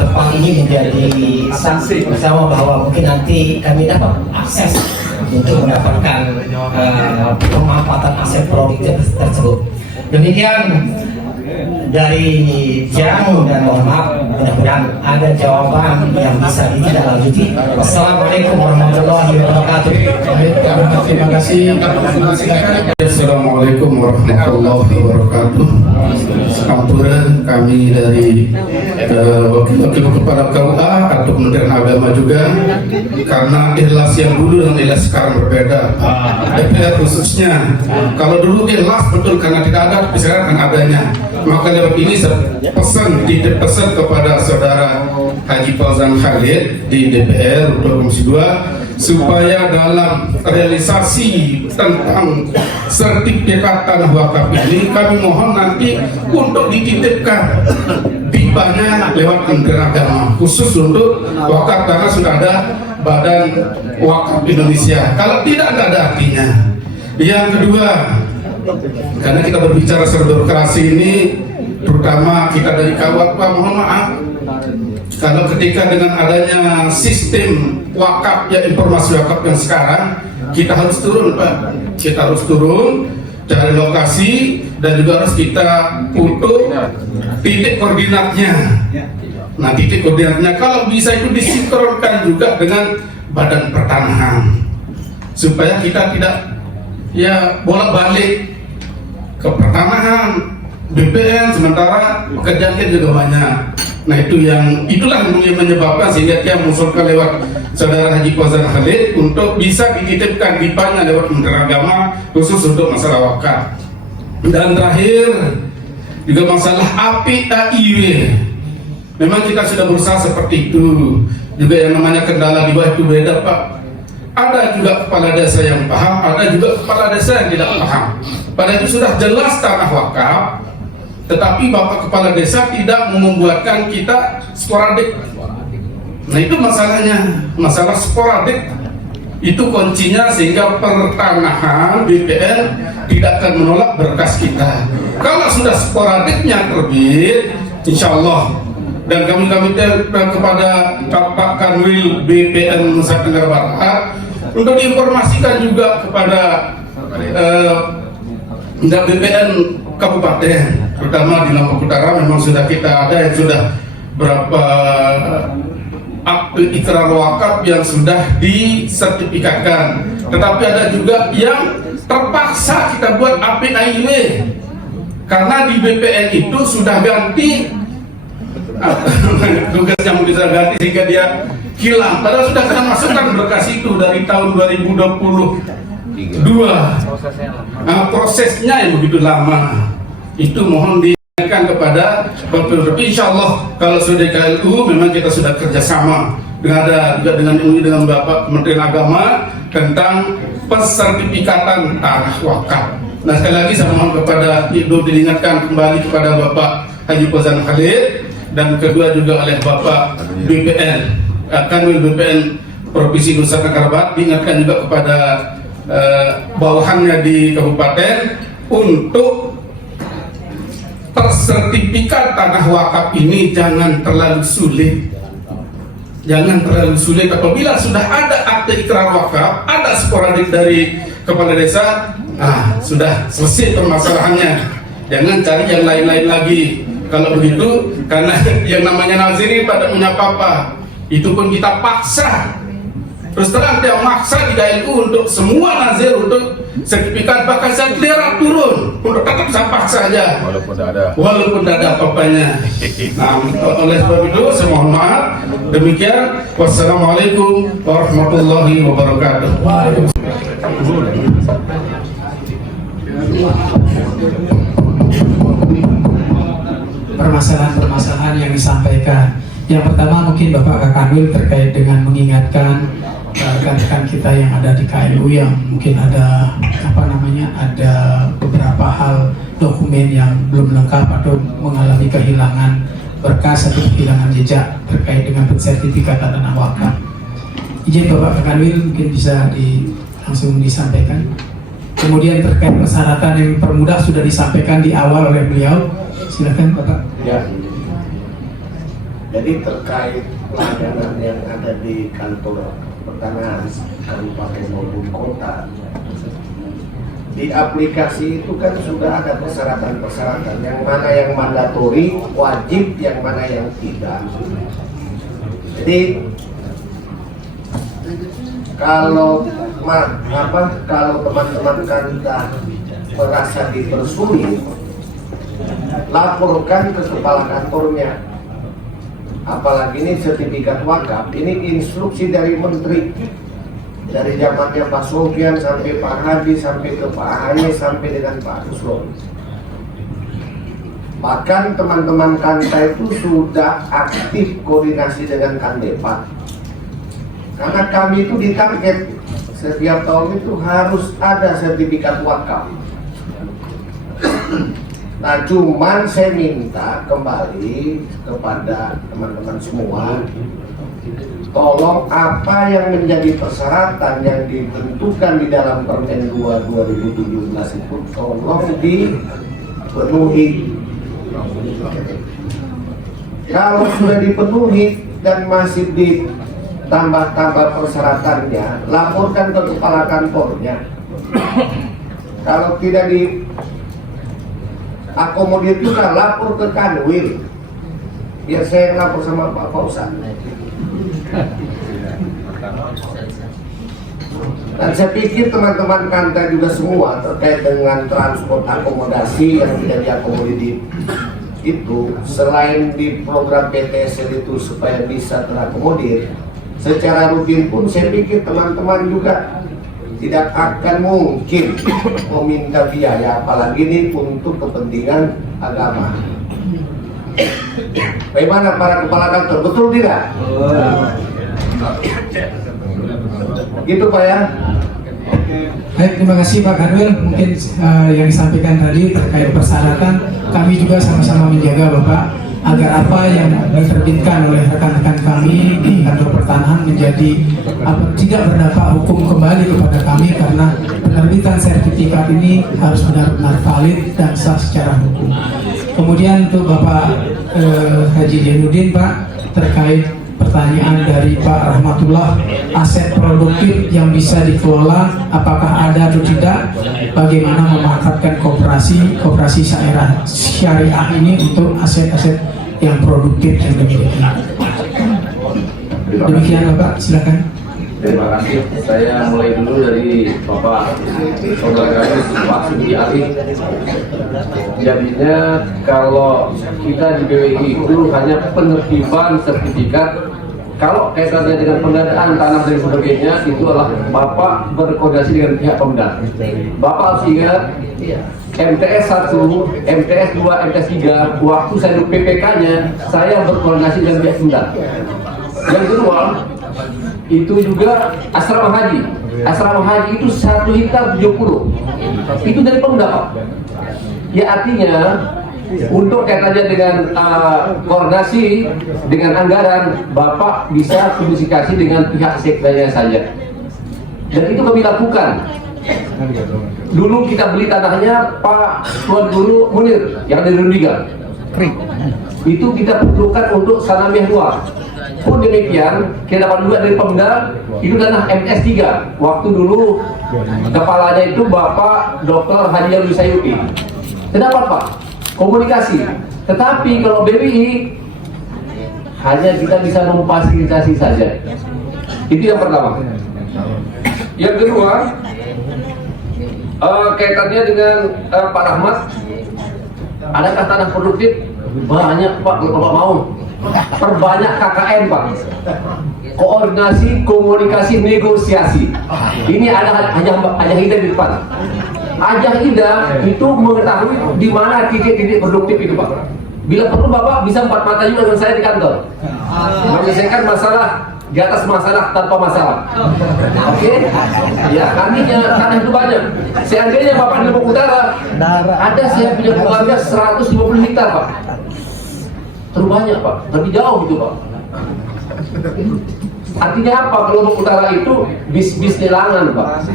tempat ini menjadi saksi bersama bahwa mungkin nanti kami dapat akses untuk mendapatkan pemanfaatan aset produktif tersebut. Demikian dari Jamu, dan mohon maaf, mudah-mudahan ada jawaban yang bisa ditindaklanjuti. Wassalamualaikum warahmatullahi wabarakatuh. Terima kasih. Assalamualaikum warahmatullahi wabarakatuh. Sampurasun kami dari Wakil Kepala KUA atau Kementerian Agama juga, karena ikhlas yang dulu dengan ikhlas sekarang berbeda. DPR khususnya, kalau dulu ikhlas betul karena tidak ada, tapi sekarang kan adanya. Maka lewat ini titip pesan kepada saudara Haji Fauzan Khalid di DPR untuk Komisi 2 supaya dalam realisasi tentang sertifikat tanah wakaf ini kami mohon nanti untuk dititipkan bibahnya lewat Kementerian Agama khusus untuk wakaf, karena sudah ada Badan Wakaf Indonesia. Kalau tidak ada artinya. Yang kedua, Karena kita berbicara soal birokrasi ini, terutama kita dari Kawak, Pak, mohon maaf kalau ketika dengan adanya sistem wakaf, ya informasi wakaf yang sekarang, kita harus turun, Pak. Kita harus turun cari lokasi dan juga harus kita foto titik koordinatnya. Nah, titik koordinatnya kalau bisa itu disinkronkan juga dengan Badan Pertanahan supaya kita tidak ya bolak-balik ke pertanahan, BPN, sementara pekerjaan kita juga banyak. Nah, itulah yang menyebabkan sehingga dia mengusulkan lewat Saudara Haji Fauzan Khalid untuk bisa dititipkan dipanya lewat Menteri Agama khusus untuk masalah wakaf. Dan terakhir juga masalah APAIW. Memang kita sudah berusaha seperti itu. Juga yang namanya kendala di bawah itu beda, Pak. Ada juga kepala desa yang paham, ada juga kepala desa yang tidak paham. Pada itu sudah jelas tanah wakaf, tetapi Bapak Kepala Desa tidak membuatkan kita sporadik. Nah, itu masalahnya, masalah sporadik itu kuncinya sehingga pertanahan BPN tidak akan menolak berkas kita. Kalau sudah sporadiknya terbit, insya Allah, dan kami kepada Pak Kanwil BPN Nusa Tenggara Barat untuk diinformasikan juga kepada BPN Kabupaten, terutama di Lombok Utara memang sudah kita ada yang sudah berapa akte ikrar wakaf yang sudah disertifikatkan, tetapi ada juga yang terpaksa kita buat APAIW karena di BPN itu sudah ganti tugas yang bisa ganti sehingga dia hilang, padahal sudah kita masukkan berkas itu dari tahun 2022. Nah, prosesnya yang begitu lama itu mohon diingatkan kepada Bapak. Insya Allah kalau sudah KLU memang kita sudah kerjasama dengan Bapak Kementerian Agama tentang pensertifikatan tanah wakaf. Nah, sekali lagi saya mohon kepada Ibu diingatkan kembali kepada Bapak Haji Fauzan Khalid dan kedua juga oleh Bapak BPN Kanwil BPN Provinsi Nusa Tenggara Barat, diingatkan juga kepada bawahannya di kabupaten untuk sertifikat tanah wakaf ini jangan terlalu sulit. Jangan terlalu sulit. Apabila sudah ada akte ikrar wakaf, ada sporadik dari kepala desa, sudah selesai permasalahannya. Jangan cari yang lain-lain lagi. Kalau begitu, karena yang namanya nazirin pada punya apa-apa, itu pun kita paksa. Terus terang dia maksa di KLU untuk semua nazir untuk sertifikat, bahkan saya clear turun untuk tetap saya paksa saja walaupun tidak ada apa-apanya. Nah, oleh sebab itu saya mohon maaf. Demikian, wassalamualaikum warahmatullahi wabarakatuh. Permasalahan-permasalahan yang disampaikan. Yang pertama mungkin Bapak Kanwil terkait dengan mengingatkan rekan-rekan kita yang ada di KLU yang mungkin ada ada beberapa hal dokumen yang belum lengkap atau mengalami kehilangan berkas atau kehilangan jejak terkait dengan pensertifikatan tanah wakaf. Izin Bapak Kanwil mungkin bisa langsung disampaikan. Kemudian terkait persyaratan yang dipermudah sudah disampaikan di awal oleh beliau. Silakan Bapak. Ya. Jadi terkait pelayanan yang ada di kantor pertanahan kabupaten maupun kota, di aplikasi itu kan sudah ada persyaratan-persyaratan yang mana yang mandatori, wajib, yang mana yang tidak. Jadi kalau teman-teman kita merasa dipersulit, laporkan ke kepala kantornya. Apalagi ini sertifikat wakaf, ini instruksi dari menteri, dari zamannya Pak Sofian sampai Pak Hadi sampai ke Pak Ahaye sampai dengan Pak Nusron. Bahkan teman-teman Kanta itu sudah aktif koordinasi dengan Kandepak, karena kami itu ditarget setiap tahun itu harus ada sertifikat wakaf. Nah, cuman saya minta kembali kepada teman-teman semua, tolong apa yang menjadi persyaratan yang ditentukan di dalam Permen 2 2017 itu tolong dipenuhi. Kalau sudah dipenuhi dan masih ditambah-tambah persyaratannya, laporkan ke kepala kantornya. Kalau tidak diakomodir juga, lapor ke Kanwil. Biar saya lapor sama Pak Fauzan. Dan saya pikir teman-teman Kanta juga semua terkait dengan transport akomodasi yang tidak diakomodir itu, selain di program PTSL itu supaya bisa terakomodir secara rutin pun, saya pikir teman-teman juga tidak akan mungkin meminta biaya, apalagi ini untuk kepentingan agama. Bagaimana para kepala kantor, betul tidak? Gitu Pak ya. Baik, terima kasih Pak Kanwil. Mungkin yang disampaikan tadi terkait persyaratan, kami juga sama-sama menjaga Bapak agar apa yang diterbitkan oleh rekan-rekan kami di kantor pertanahan menjadi tidak berdampak hukum kembali kepada kami, karena penerbitan sertifikat ini harus benar-benar valid dan sah secara hukum. Kemudian untuk Bapak Haji Jainuddin Pak, terkait pertanyaan dari Pak Rahmatullah, aset produktif yang bisa dikelola apakah ada atau tidak, bagaimana memanfaatkan koperasi syariah ini untuk aset-aset yang produktif yang dimiliki. Demikian Bapak, silakan. Terima kasih. Saya mulai dulu dari Bapak Saudara kami Pak Sudi Ali. Jadinya kalau kita di BWI itu hanya penertiban sertifikat. Kalau kaitannya dengan pengadaan tanah dan sebagainya, itu adalah Bapak berkoordinasi dengan pihak Pemda. Bapak harus ingat, MTS 1, MTS 2, MTS 3, waktu saya di PPK-nya, saya berkoordinasi dengan pihak Pemda. Yang kedua, itu juga asrama haji. Asrama haji itu 1 hektar 70. Itu dari Pemda, Pak. Ya artinya untuk kaitannya dengan koordinasi dengan anggaran, Bapak bisa komunikasi dengan pihak sekretariatnya saja. Dan itu kami lakukan. Dulu kita beli tanahnya Pak Tuan Guru Munir yang dari Rundiga. Itu kita perlukan untuk sanamiah luar. Pun demikian, kita dapat juga dari Pemda, itu tanah MTS 3. Waktu dulu kepalanya itu Bapak Dr. Haji Alwi Sayuti. Kenapa Pak? Komunikasi. Tetapi kalau BWI hanya kita bisa memfasilitasi saja. Itu yang pertama. Yang kedua, kaitannya dengan Pak Rahmat, adakah tanah produktif? Banyak Pak, kalau Bapak mau. Perbanyak KKN Pak. Koordinasi, komunikasi, negosiasi. Ini ada hanya Ida di depan. Ajah Ida itu mengetahui di mana titik-titik produktif itu Pak. Bila perlu Bapak bisa 4 mata juga dengan saya di kantor, menyelesaikan masalah di atas masalah tanpa masalah. Oke? Ya, tanah itu banyak. Seandainya Bapak di Lombok Utara, ada saya punya keluarga 150 hektar Pak. Terlalu banyak Pak, lebih jauh gitu Pak. Artinya apa? Kalau Lombok Utara itu bis lelangan Pak.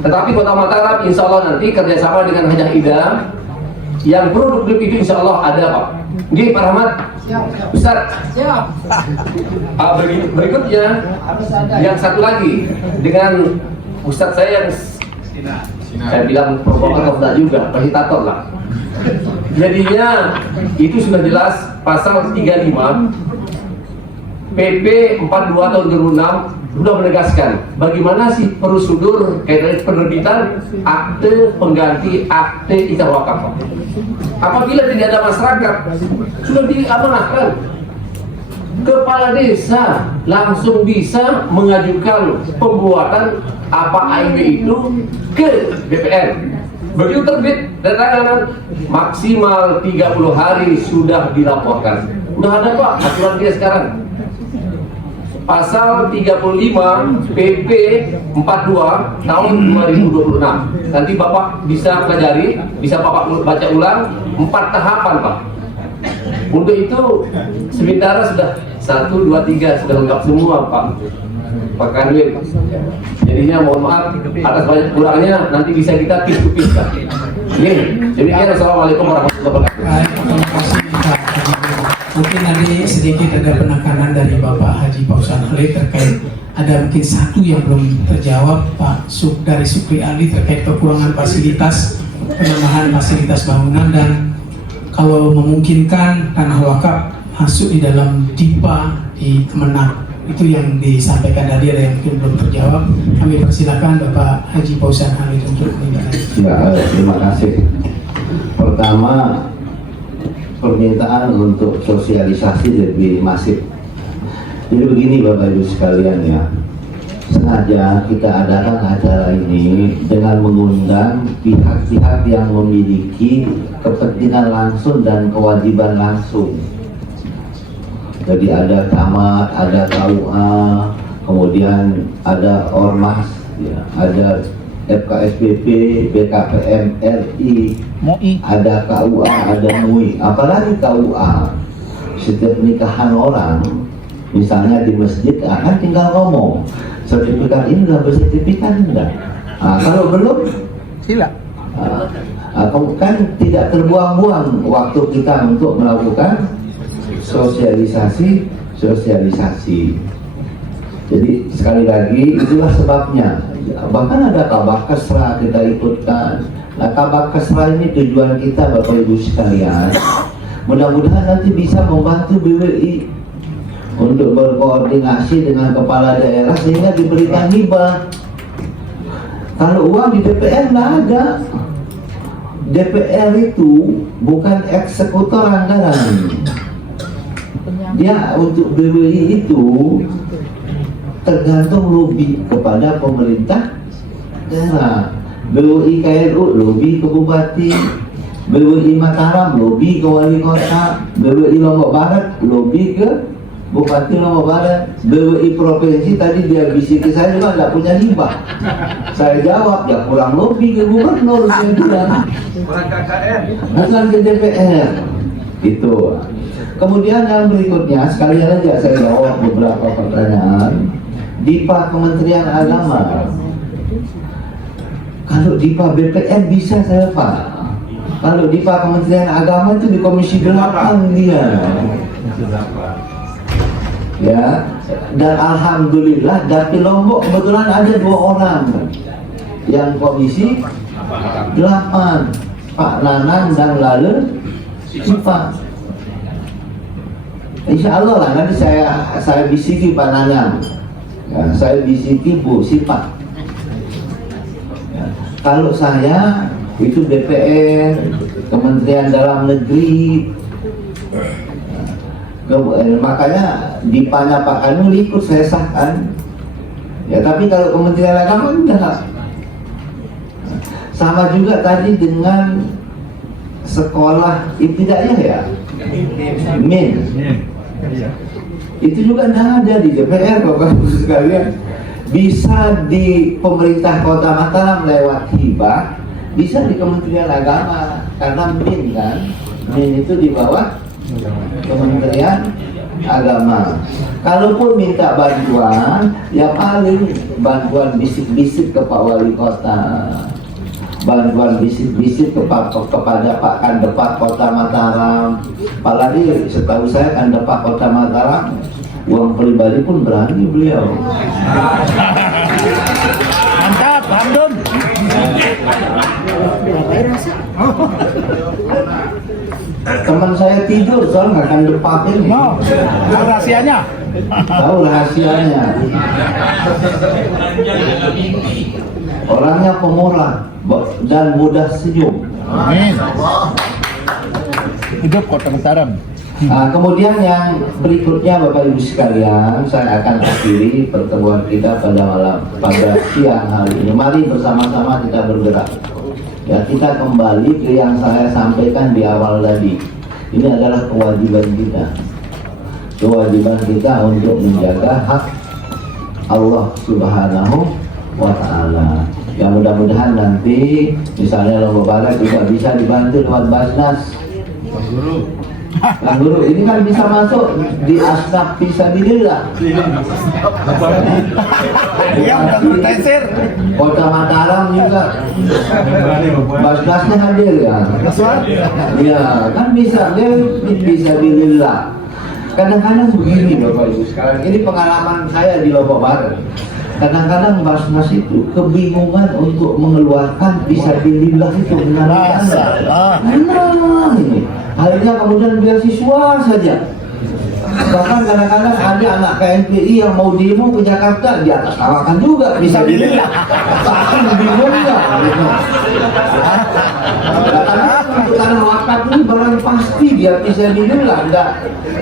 Tetapi Kota Mataram insya Allah nanti kerjasama dengan Hajah Ida yang produktif itu insya Allah ada Pak. Oke Pak Rahmat, Ustaz. Berikutnya yang satu lagi dengan Ustaz saya yang saya bilang provokator juga, agitator lah. Jadinya itu sudah jelas pasal 35 PP 42 tahun 2006 sudah menegaskan bagaimana sih prosedur kaitan penerbitan akte pengganti akte iktidar wakaf. Apabila tidak ada masyarakat, sudah diamanahkan, kepala desa langsung bisa mengajukan pembuatan AIB itu ke BPN. Begitu terbit dan tanganan maksimal 30 hari sudah dilaporkan. Udah ada Pak aturan dia sekarang. Pasal 35 PP 42 tahun 2026. Nanti Bapak bisa pelajari, bisa Bapak baca ulang 4 tahapan Pak. Untuk itu sementara sudah 1, 2, 3 sudah lengkap semua Pak Kanwil. Jadinya mohon maaf atas banyak kurangnya, nanti bisa kita kisah. Ini demikian. Assalamualaikum warahmatullahi wabarakatuh. Baik, terima kasih Pak Haji Guru. Mungkin nanti sedikit ada penekanan dari Bapak Haji Fauzan Ali terkait ada mungkin satu yang belum terjawab Pak dari Sukri Ali terkait kekurangan fasilitas, penambahan fasilitas bangunan, dan kalau memungkinkan tanah wakaf masuk di dalam DIPA di Kemenang. Itu yang disampaikan tadi, ada yang mungkin belum terjawab. Kami persilakan Bapak Haji Fauzan Ali untuk menindaklanjuti. Ya, terima kasih. Pertama, permintaan untuk sosialisasi lebih masif. Jadi begini Bapak Ibu sekalian ya, sengaja kita adakan acara ini dengan mengundang pihak-pihak yang memiliki kepentingan langsung dan kewajiban langsung. Jadi ada camat, ada KUA, kemudian ada Ormas, ya, ada FKSPP, BKPM RI, ada KUA, ada MUI. Apalagi KUA, setiap nikahan orang, misalnya di masjid, kan tinggal ngomong sertifikat ini udah bersertifikat enggak. Kalau belum, sila. Kan tidak terbuang-buang waktu kita untuk melakukan sosialisasi. Jadi sekali lagi itulah sebabnya. Bahkan ada kabak kesra kita ikutkan. Nah, kabak kesra ini tujuan kita Bapak Ibu sekalian. Mudah-mudahan nanti bisa membantu BWI untuk berkoordinasi dengan kepala daerah sehingga diberikan hibah. Kalau uang di DPR nggak ada. DPR itu bukan eksekutor anggaran. Dia untuk BWI itu tergantung lobby kepada pemerintah daerah. BWI KRU lobby ke bupati, BWI Mataram lobby ke wali kota, BWI Lombok Barat lobby ke Bupati Lombok Barat, BWI provinsi tadi dia bisiki saya juga nggak punya hibah. Saya jawab ya kurang lobby ke gubernur, saya bilang bukan ke DPR. Itu. Kemudian yang berikutnya sekalian aja saya jawab beberapa pertanyaan. DIPA Kementerian Agama. Kalau DIPA BPN bisa saya Pak. Kalau DIPA Kementerian Agama itu di Komisi 8 dia. Ya, dan alhamdulillah Dapil Lombok kebetulan ada 2 orang yang Komisi 8, Pak Nanang dan Lale Sipa. Insya Allah lah nanti saya bisiki Pak Nanang, ya, saya bisiki Bu Sipa. Ya, kalau saya itu DPR, Kementerian Dalam Negeri. Makanya DIPA-nya Pak Anu ikut saya sahkan. Ya, tapi kalau Kementerian Agama enggak. Sama juga tadi dengan sekolah ibtidaiyah ya. MIN. Itu juga enggak ada di DPR Bapak Ibu sekalian. Bisa di pemerintah Kota Mataram lewat hibah, bisa di Kementerian Agama karena MIN kan. MIN itu di bawah Kementerian Agama. Kalaupun minta bantuan, ya paling bantuan bisik-bisik ke Pak Wali Kota, bantuan bisik-bisik kepada Pak Kandepak Kota Mataram. Apalagi setahu saya Kandepak Kota Mataram uang pribadi pun berani beliau. Mantap, Hamdun. Teman saya tidur soalnya akan depakin. Tahu rahasianya? Tahu rahasianya. Orangnya pemurah dan mudah senyum. Amin. Hidup Kota Mataram. Nah, kemudian yang berikutnya Bapak Ibu sekalian, saya akan akhiri pertemuan kita pada siang hari ini. Mari bersama-sama kita bergerak. Ya, kita kembali ke yang saya sampaikan di awal tadi. Ini adalah kewajiban kita. Kewajiban kita untuk menjaga hak Allah Subhanahu wa Ta'ala. Ya, mudah-mudahan nanti misalnya Lombok Barat juga bisa dibantu lewat Basnas. Nah, Guru, ini kan bisa masuk di asnaf fisabilillah. Kota Mataram juga Basnasnya hadir ya. Ya, kan bisa dia fisabilillah. Kadang-kadang begini Bapak Ibu sekarang, ini pengalaman saya di Lombok Barat. Kadang-kadang Basnas itu kebingungan untuk mengeluarkan fisabilillah itu benar ini. Akhirnya kemudian beasiswa saja. Bahkan kadang-kadang ada anak KNPI yang mau demo ke Jakarta, di atas tawakan juga fisabilillah. Saking bingungnya. Untuk tanah wakaf ini barang pasti dia fisabilillah,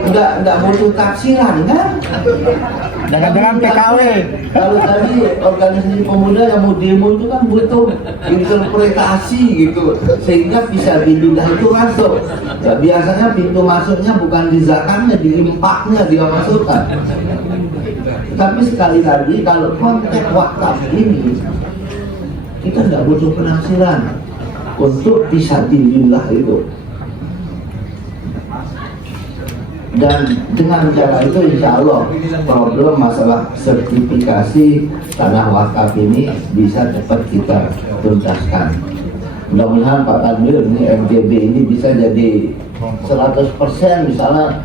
enggak butuh taksiran kan? Jangan-jangan PKW. Kalau tadi organisasi pemuda yang mau demo itu kan butuh interpretasi gitu, sehingga fisabilillah itu masuk. Ya, biasanya pintu masuknya bukan di zakatnya, di impaknya dia masukkan. Tapi sekali lagi kalau konteks wakaf ini kita nggak butuh penafsiran untuk fisabilillah itu. Dan dengan cara itu insya Allah problem masalah sertifikasi tanah wakaf ini bisa cepat kita tuntaskan. Mudah-mudahan Pak Tanwir ini MTB ini bisa jadi 100% misalnya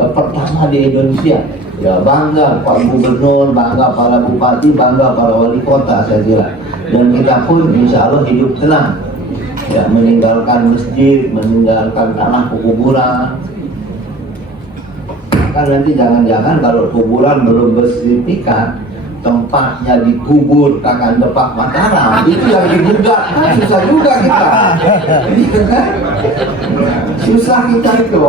pertama di Indonesia. Ya bangga Pak Gubernur, bangga para bupati, bangga para wali kota saya kira. Dan kita pun insya Allah hidup tenang. Ya, meninggalkan masjid, meninggalkan tanah kuburan. Kan nanti jangan-jangan kalau kuburan belum bersertifikat, tempatnya dikubur Kakak Depak Mataram, itu yang digugat, kan susah juga kita. Susah kita itu.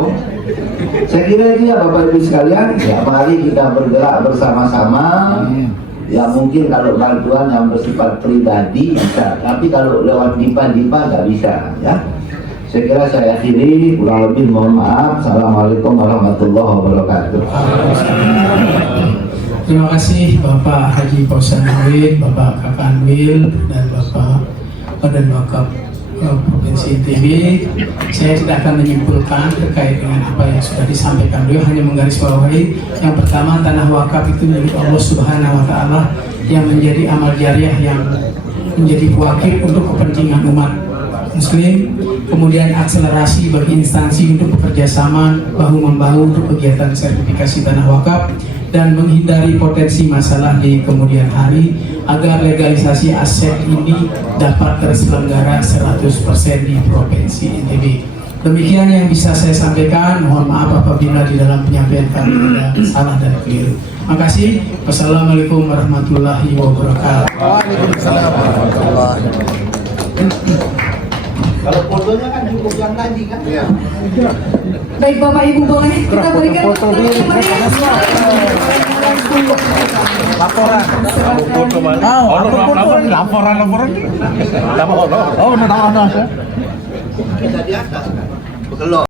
Saya kira itu ya Bapak Ibu sekalian, ya mari kita bergerak bersama-sama. Ya mungkin kalau bantuan yang bersifat pribadi bisa, tapi kalau lewat DIPA nggak bisa ya. Saya kira saya akhiri, kurang lebih mohon maaf. Assalamualaikum warahmatullahi wabarakatuh. Terima kasih Bapak Haji Pausan Wid, Bapak Kakanwil, dan Bapak Badan Wakaf Provinsi NTB. Saya tidak akan menyimpulkan terkait dengan apa yang sudah disampaikan beliau, hanya menggarisbawahi yang pertama, tanah wakaf itu milik Allah Subhanahu wa Ta'ala yang menjadi amal jariah yang menjadi wakil untuk kepentingan umat Muslim. Kemudian akselerasi bagi instansi untuk bekerja sama bahu-membahu untuk kegiatan sertifikasi tanah wakaf dan menghindari potensi masalah di kemudian hari agar legalisasi aset ini dapat terselenggara 100% di Provinsi NTB. Demikian yang bisa saya sampaikan. Mohon maaf apabila di dalam penyampaian kami ada salah dan keliru. Makasih. Wassalamualaikum warahmatullahi wabarakatuh. Waalaikumsalam warahmatullahi wabarakatuh. Kalau fotonya kan cukup yang tadi kan? Iya. Baik Bapak Ibu, boleh kita berikan Laporan. Laporan. Oh, benar. Bisa di atas kan? Belum.